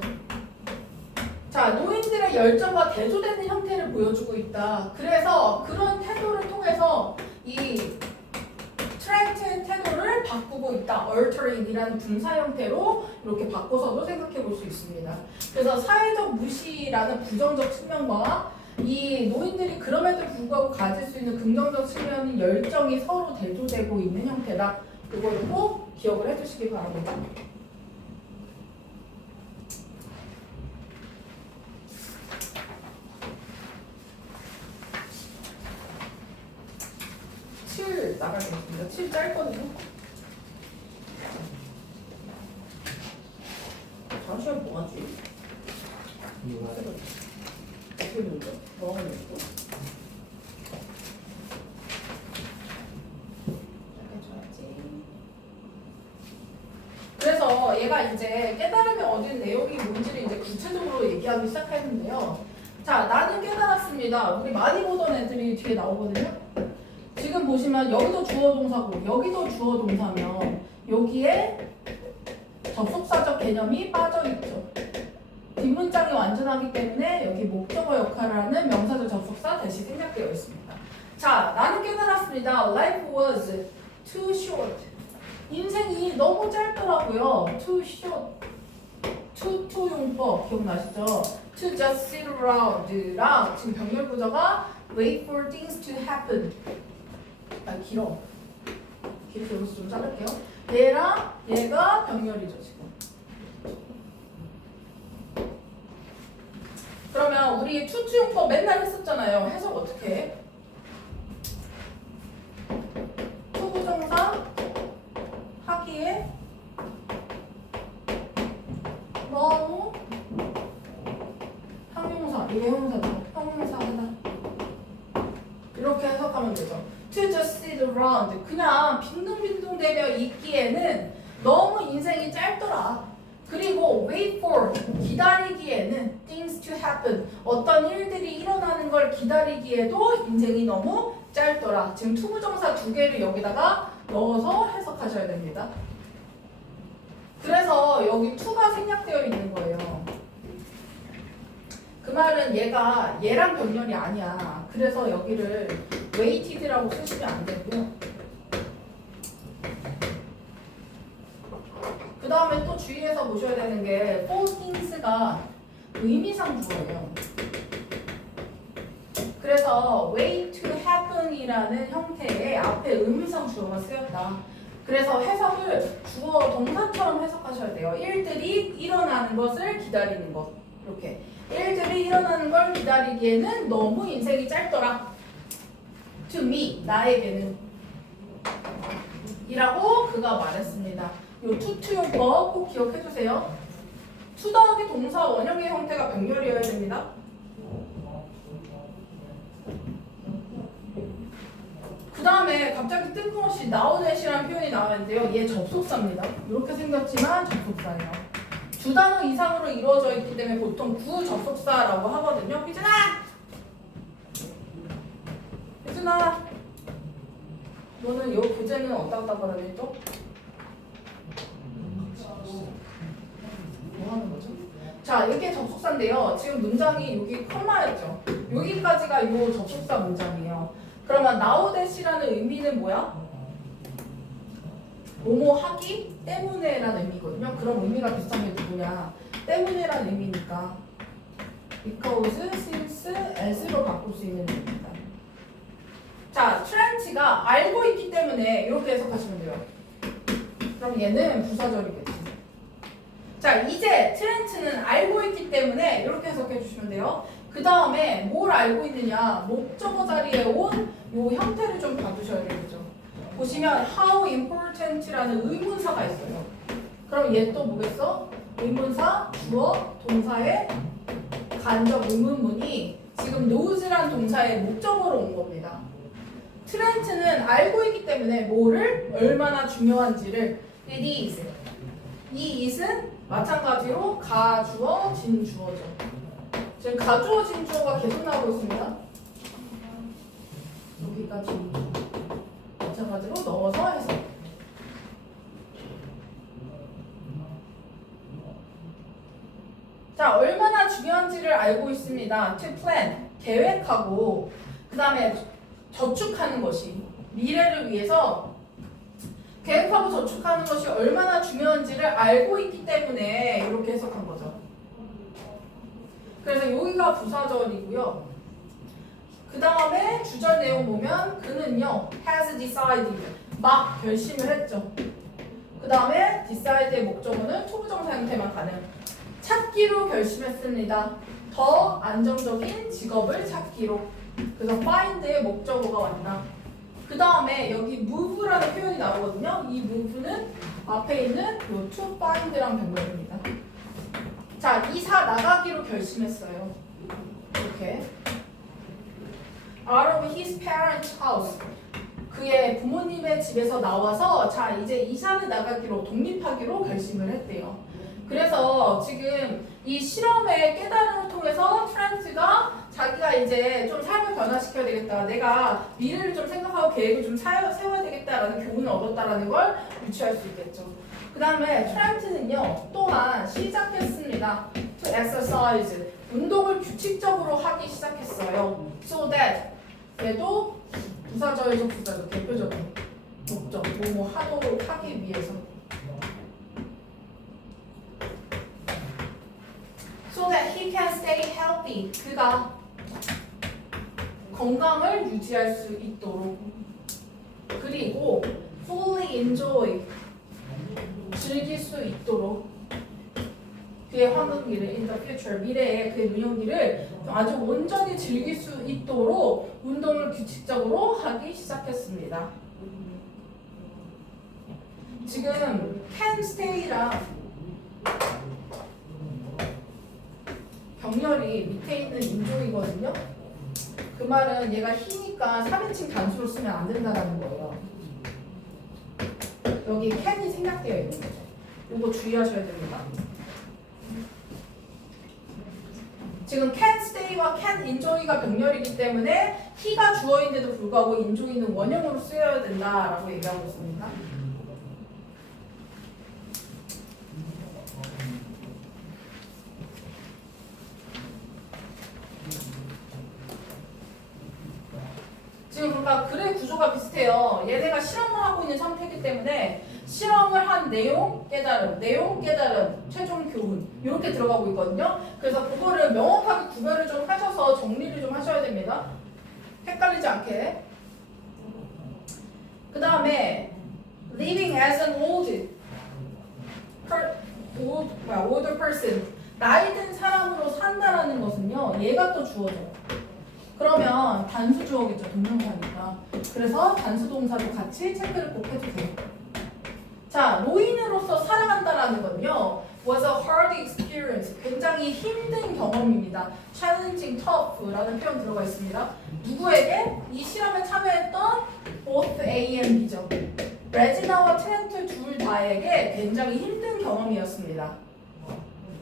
자, 노인들의 열정과 대조되는 형태를 보여주고 있다. 그래서 그런 태도를 통해서 이 트렌트의 태도를 바꾸고 있다. altering이라는 분사 형태로 이렇게 바꿔서도 생각해 볼 수 있습니다. 그래서 사회적 무시라는 부정적 측면과 이 노인들이 그럼에도 불구하고 가질 수 있는 긍정적 측면인 열정이 서로 대조되고 있는 형태다. 이거를 꼭 기억을 해주시기 바랍니다. 나가겠습니다. 7 짧거든요. 다음 시간 뭐 하지? 어떻게 놀죠? 뭐 하는 거? 그래서 얘가 이제 깨달음이 얻은 내용이 뭔지를 이제 구체적으로 얘기하기 시작했는데요. 자, 나는 깨달았습니다. 우리 많이 보던 애들이 뒤에 나오거든요. 지금 보시면 여기도 주어 동사고 여기도 주어 동사면 여기에 접속사적 개념이 빠져있죠. 뒷문장이 완전하기 때문에 여기 목적어 역할을 하는 명사적 접속사 대시 생략되어 있습니다. 자, 나는 깨달았습니다. Life was too short. 인생이 너무 짧더라고요. Too short. to 용법 기억나시죠? To just sit around랑 지금 병렬 구조가 wait for things to happen. 아, 길어. 길어서 여기서 좀 자를게요. 얘랑 얘가 병렬이죠, 지금. 그러면 우리 투투용법 맨날 했었잖아요. 해석 어떻게 해? 투부정사 하기에 너무 형용사, 이게 형용사죠. 형용사 하나. 이렇게 해석하면 되죠. To just sit around. 그냥 빈둥빈둥대며 있기에는 너무 인생이 짧더라. 그리고 wait for. 기다리기에는 things to happen. 어떤 일들이 일어나는 걸 기다리기에도 인생이 너무 짧더라. 지금 투부정사 두 개를 여기다가 넣어서 해석하셔야 됩니다. 그래서 여기 to가 생략되어 있는 거예요. 그 말은 얘랑 병렬이 아니야. 그래서 여기를 waited라고 쓰시면 안 되고요. 그 다음에 또 주의해서 보셔야 되는 게 for things가 의미상 주어예요. 그래서 wait to happen이라는 형태의 앞에 의미상 주어가 쓰였다. 그래서 해석을 주어 동사처럼 해석하셔야 돼요. 일들이 일어나는 것을 기다리는 것. 이렇게. 일들이 일어나는 걸 기다리기에는 너무 인생이 짧더라. To me, 나에게는. 이라고 그가 말했습니다. 요 투투용법 꼭 기억해주세요. 투 더하기 동사 원형의 형태가 병렬이어야 됩니다. 그 다음에 갑자기 뜬금없이 now that이라는 표현이 나왔는데요. 얘 접속사입니다. 이렇게 생겼지만 접속사예요. 두 단어 이상으로 이루어져 있기 때문에 보통 구접속사라고 하거든요. 희준아! 희준아! 너는 요 교재는 어디다 받아내 또? 뭐 하는 거죠? 자, 이게 접속사인데요. 지금 문장이 여기 콤마였죠. 여기까지가 요 접속사 문장이에요. 그러면 now that이라는 의미는 뭐야? 뭐뭐 하기 때문에라는 의미거든요. 그럼 의미가 비슷한 게 누구냐? 때문에라는 의미니까 because, since, as로 바꿀 수 있는 의미입니다. 자, 트렌치가 알고 있기 때문에 이렇게 해석하시면 돼요. 그럼 얘는 부사절이겠지. 자, 이제 트렌치는 알고 있기 때문에 이렇게 해석해 주시면 돼요. 그 다음에 뭘 알고 있느냐? 목적어 자리에 온 요 형태를 좀 봐주셔야 되겠죠. 보시면 how important라는 의문사가 있어요. 그럼 얘 또 뭐겠어? 의문사, 주어, 동사의 간접 의문문이 지금 knows란 동사의 목적어로 온 겁니다. 트렌트는 알고 있기 때문에 뭐를 얼마나 중요한지를 it is. 이 it은 마찬가지로 가주어, 진주어죠. 지금 가주어, 진주어가 계속 나오고 있습니다. 여기가 진주어. 마찬가지로 넣어서 해서. 자, 얼마나 중요한지를 알고 있습니다. To plan, 계획하고 그 다음에 저축하는 것이 미래를 위해서 계획하고 저축하는 것이 얼마나 중요한지를 알고 있기 때문에 이렇게 해석한 거죠. 그래서 여기가 부사절이고요. 그 다음에 주절 내용 보면 그는요 has decided 막 결심을 했죠. 그 다음에 decid의 목적어는 투부정사 형태만 가능. 찾기로 결심했습니다. 더 안정적인 직업을 찾기로. 그래서 find의 목적어가 왔다. 그 다음에 여기 move라는 표현이 나오거든요. 이 move는 앞에 있는 요 to find랑 병렬입니다. 자, 이사 나가기로 결심했어요. 이렇게. Out of his parents' house. 그의 부모님의 집에서 나와서 자 이제 이사를 나가기로 독립하기로 결심을 했대요. 그래서 지금 이 실험의 깨달음을 통해서 트렌트가 자기가 이제 좀 삶을 변화시켜야 되겠다. 내가 미래를 좀 생각하고 사용어 계획을 좀 세워야 되겠다라는 교훈을 얻었다라는 걸 유추할 수 있겠죠. 그 다음에 트렌트는요 또한 시작했습니다. To exercise 운동을 규칙적으로 하기 시작했어요. So that 얘도 부사절에서 부사절 대표적인 목적 뭐뭐 하도록 하기 위해서. So that he can stay healthy 그가 건강을 유지할 수 있도록 그리고 fully enjoy 즐길 수 있도록 그의 황금기를 in the future 미래의 그의 문영기를 아주 온전히 즐길 수 있도록 운동을 규칙적으로 하기 시작했습니다. 지금 can stay랑 병렬이 밑에 있는 enjoy거든요. 그 말은 얘가 he니까 3인칭 단수로 쓰면 안 된다는 거예요. 여기 can이 생략되어 있는 거죠. 이거 주의하셔야 됩니다. 지금 can stay와 can enjoy가 병렬이기 때문에 he가 주어인데도 불구하고 enjoy는 원형으로 쓰여야 된다라고 얘기하고 있습니다. 지금 그러니까 글의 구조가 비슷해요. 얘네가 실험을 하고 있는 상태이기 때문에 실험을 한 내용, 깨달음, 내용, 깨달음, 최종 교훈 이렇게 들어가고 있거든요. 그래서 그거를 명확하게 구별을 좀 하셔서 정리를 좀 하셔야 됩니다. 헷갈리지 않게. 그 다음에 living as an older person 나이 든 사람으로 산다라는 것은요. 얘가 또 주어져요. 그러면 단수 주어겠죠. 동명사니까. 그래서 단수 동사도 같이 체크를 꼭 해주세요. 자, 노인으로서 살아간다라는 건요. was a hard experience. 굉장히 힘든 경험입니다. challenging, tough라는 표현 들어가 있습니다. 누구에게? 이 실험에 참여했던 both A and B죠. 레지나와 트렌트 둘 다에게 굉장히 힘든 경험이었습니다.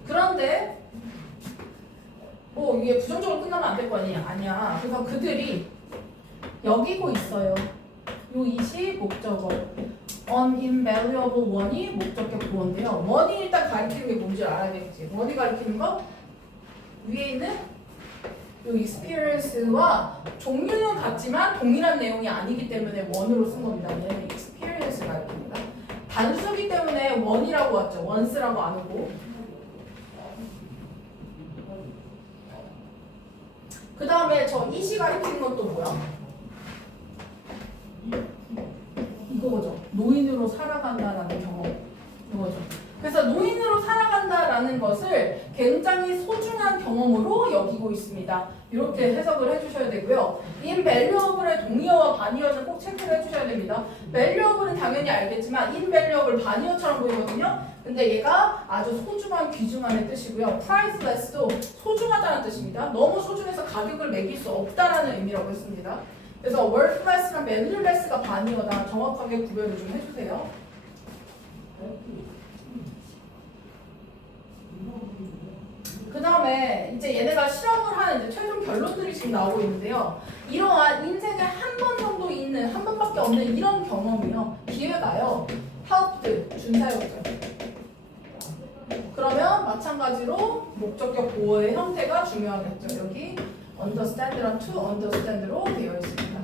그런데 이게 부정적으로 끝나면 안 될 거 아니야? 아니야. 그래서 그들이 여기고 있어요. 요 이시 목적어. uninvaluable one이 목적격 보어인데요. one이 일단 가리키는 게 뭔지 알아야겠지. one이 가리키는 거 위에 있는 요 experience와 종류는 같지만 동일한 내용이 아니기 때문에 one으로 쓴 겁니다. 얘는 experience 가리킵니다. 단수기 때문에 one이라고 왔죠. once라고 안 오고. 그 다음에 저 이시 가리키는 건 또 뭐야? 이거죠. 노인으로 살아간다라는 경험. 이거죠. 그래서 노인으로 살아간다라는 것을 굉장히 소중한 경험으로 여기고 있습니다. 이렇게 해석을 해주셔야 되고요. invaluable의 동의어와 반의어는 꼭 체크를 해주셔야 됩니다. valuable은 당연히 알겠지만 invaluable 반의어처럼 보이거든요. 근데 얘가 아주 소중한, 귀중한의 뜻이고요. priceless도 소중하다는 뜻입니다. 너무 소중해서 가격을 매길 수 없다라는 의미라고 했습니다. 그래서 worthless랑 valueless가 반의어다. 정확하게 구별을 좀 해주세요. 그 다음에 이제 얘네가 실험을 하는 이제 최종 결론들이 지금 나오고 있는데요. 이러한 인생에 한 번 정도 있는, 한 번밖에 없는 이런 경험이요. 기회가요. helped, 준사역죠. 그러면 마찬가지로 목적격 보어의 형태가 중요하겠죠. 여기 understand랑 to understand로 되어 있습니다.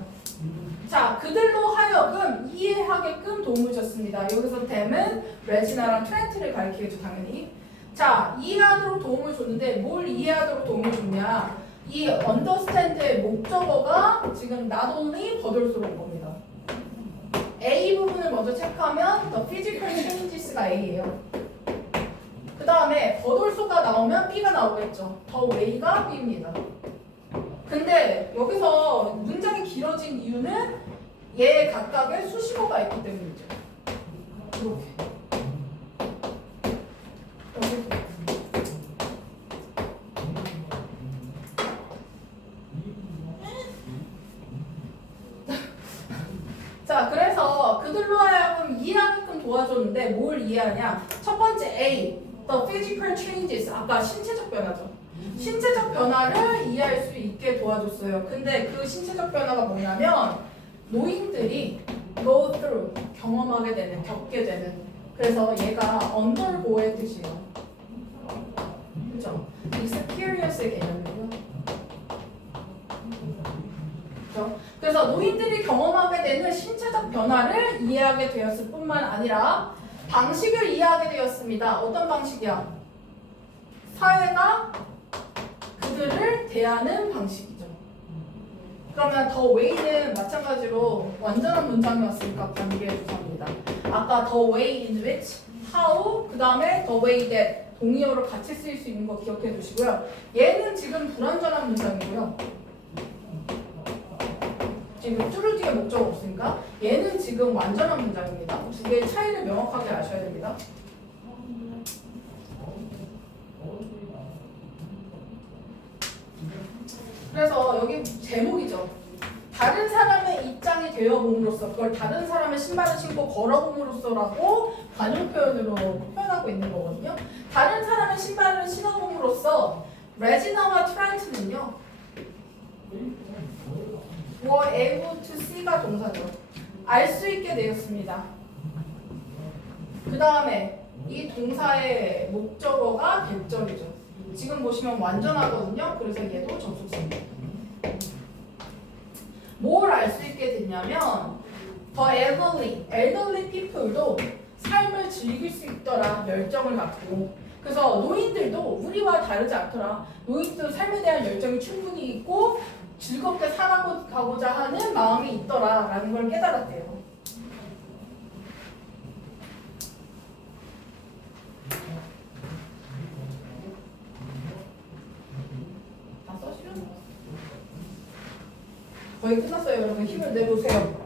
자, 그들로 하여금 이해하게끔 도움을 줬습니다. 여기서 them은 레지나랑 트렌트를 가리키겠죠, 당연히. 자, 이해하도록 도움을 줬는데 뭘 이해하도록 도움을 줬냐? 이 understand의 목적어가 지금 not only 버들소로 온 겁니다. A 부분을 먼저 체크하면 the physical changes가 A예요. 그 다음에 버돌소가 나오면 B가 나오겠죠. 더 웨이가 B입니다. 근데 여기서 문장이 길어진 이유는 얘 각각의 수식어가 있기 때문이죠. 이렇게. 자, 그래서 그들로 하여금 이해하게끔 도와줬는데 뭘 이해하냐? 첫 번째 A, the physical changes. 아까 신체적 변화죠. 신체적 변화를 이해할 수 있게 도와줬어요. 근데 그 신체적 변화가 뭐냐면 노인들 노인들이 go through 경험하게 되는, 겪게 되는. 그래서 얘가 undergo의 뜻이에요. 그죠? experienc의 개념이고요. 그죠? 그래서 노인들이 경험하게 되는 신체적 변화를 이해하게 되었을 뿐만 아니라 방식을 이해하게 되었습니다. 어떤 방식이야? 사회가 그들을 대하는 방식이죠. 그러면 the way는 마찬가지로 완전한 문장이 왔으니까 관계 부사입니다. 아까 the way in which, how, 그 다음에 the way that 동의어로 같이 쓰일 수 있는 거 기억해 주시고요. 얘는 지금 불완전한 문장이고요. 지금 뚜루지게 목적 없으니까 얘는 지금 완전한 문장입니다. 두 개의 차이를 명확하게 아셔야 됩니다. 그래서 여기 제목이죠. 다른 사람의 입장이 되어봄으로써, 그걸 다른 사람의 신발을 신고 걸어봄으로써라고 관용 표현으로 표현하고 있는 거거든요. 다른 사람의 신발을 신어봄으로써 레지나와 트란트는요, were able to see가 동사죠. 알 수 있게 되었습니다. 그 다음에 이 동사의 목적어가 대절이죠. 지금 보시면 완전하거든요. 그래서 얘도 접속사입니다. 뭘 알 수 있게 됐냐면 the elderly people도 삶을 즐길 수 있더라 열정을 갖고. 그래서 노인들도 우리와 다르지 않더라. 노인들도 삶에 대한 열정이 충분히 있고 즐겁게 살아가고자 하는 마음이 있더라 라는 걸 깨달았대요. 다 써시면 거의 끝났어요. 여러분 힘을 내보세요.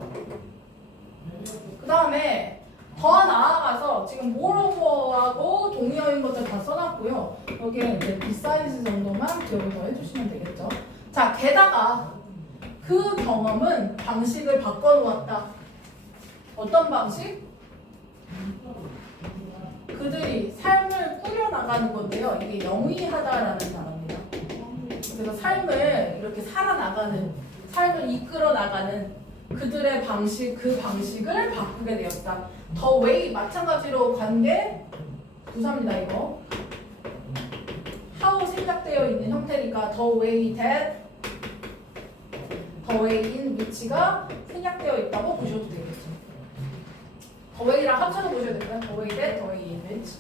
그 다음에 더 나아가서 지금 moreover하고 동의어인 것들 다 써놨고요. 여기에 이제 besides 정도만 기억을 더 해주시면 되겠죠. 자, 게다가 그 경험은 방식을 바꿔놓았다. 어떤 방식? 그들이 삶을 꾸려나가는 건데요. 이게 영위하다라는 단어입니다. 그래서 삶을 이렇게 살아나가는, 삶을 이끌어나가는 그들의 방식, 그 방식을 바꾸게 되었다. The way 마찬가지로 관계 부사입니다. 이거 how 생략되어 있는 형태니까 the way that, the way in which가 생략되어 있다고 보셔도 되겠죠. the way랑 합쳐서 보셔야 됩니다. the way that, the way in which.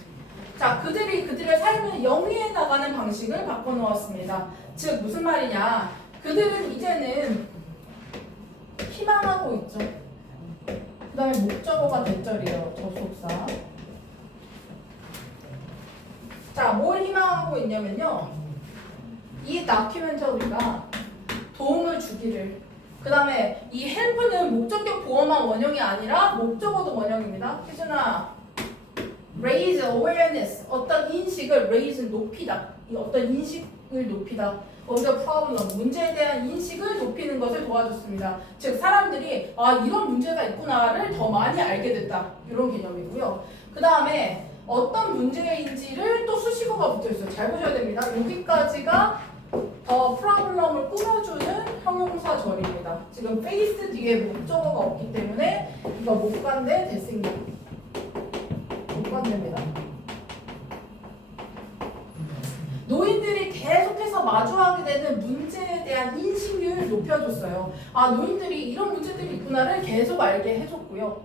자, 그들이 그들의 삶을 영위해 나가는 방식을 바꿔놓았습니다. 즉 무슨 말이냐? 그들은 이제는 희망하고 있죠. 그 다음에 목적어가 대절이에요. 접속사. 자, 뭘 희망하고 있냐면요. 이 다큐멘터리가 도움을 주기를. 그 다음에 이 help는 목적격 보어만 원형이 아니라 목적어도 원형입니다. 희준아, raise awareness. 어떤 인식을 raise 높이다. 이 어떤 인식을 높이다. of the problem, 문제에 대한 인식을 높이는 것을 도와줬습니다. 즉 사람들이 아 이런 문제가 있구나를 더 많이 알게 됐다. 이런 개념이고요. 그 다음에 어떤 문제인지를 또 수식어가 붙어있어요. 잘 보셔야 됩니다. 여기까지가 더 프로블럼을 꾸며주는 형용사절입니다. 지금 face 뒤에 목적어가 없기 때문에 이거 못 간대 됐습니다. 못 간답니다. 노인들이 계속해서 마주하게 되는 문제에 대한 인식률을 높여줬어요. 아, 노인들이 이런 문제들이 있구나를 계속 알게 해줬고요.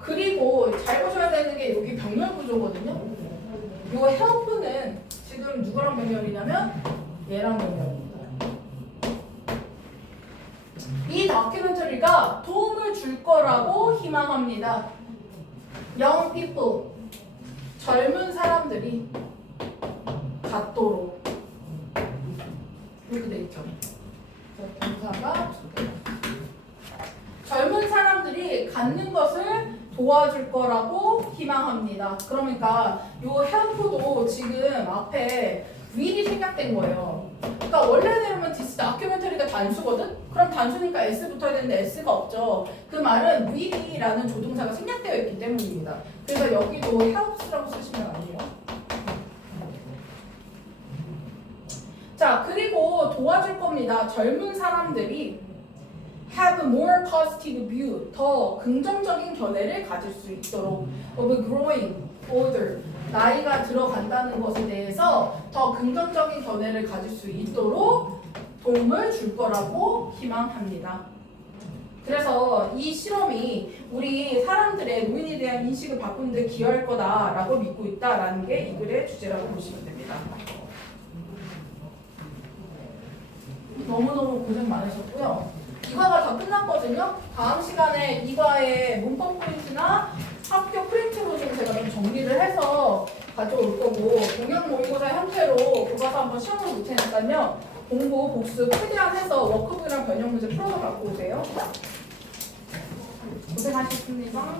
그리고 잘 보셔야 되는 게 여기 병렬 구조거든요. 요 help는 지금 누구랑 병렬이냐면 얘랑 병렬입니다. 이 다큐멘터리가 도움을 줄 거라고 희망합니다. Young people, 젊은 사람들이 갖도록 이렇게 돼 있죠. 동사가 젊은 사람들이 갖는 것을 도와줄 거라고 희망합니다. 그러니까 요 help도 지금 앞에 will이 생략된 거예요. 그러니까 원래대로면 this documentary가 단수거든? 그럼 단수니까 s 붙어야 되는데 s가 없죠. 그 말은 will이라는 조동사가 생략되어 있기 때문입니다. 그래서 여기도 helps라고 쓰시면 안 돼요. 자, 그리고 도와줄 겁니다. 젊은 사람들이 have a more positive view, 더 긍정적인 견해를 가질 수 있도록 of growing older, 나이가 들어간다는 것에 대해서 더 긍정적인 견해를 가질 수 있도록 도움을 줄 거라고 희망합니다. 그래서 이 실험이 우리 사람들의 노인에 대한 인식을 바꾸는 데 기여할 거다라고 믿고 있다라는 게 이 글의 주제라고 보시면 됩니다. 너무너무 고생 많으셨고요. 이과가 다 끝났거든요. 다음 시간에 이과의 문법 포인트나 학교 프린트로 좀 제가 좀 정리를 해서 가져올 거고, 동영 모의고사 형태로 교과서 한번 시험을 볼 테니까요. 공부, 복습 최대한 해서 워크북이랑 변형 문제 풀어서 갖고 오세요. 고생하셨습니다.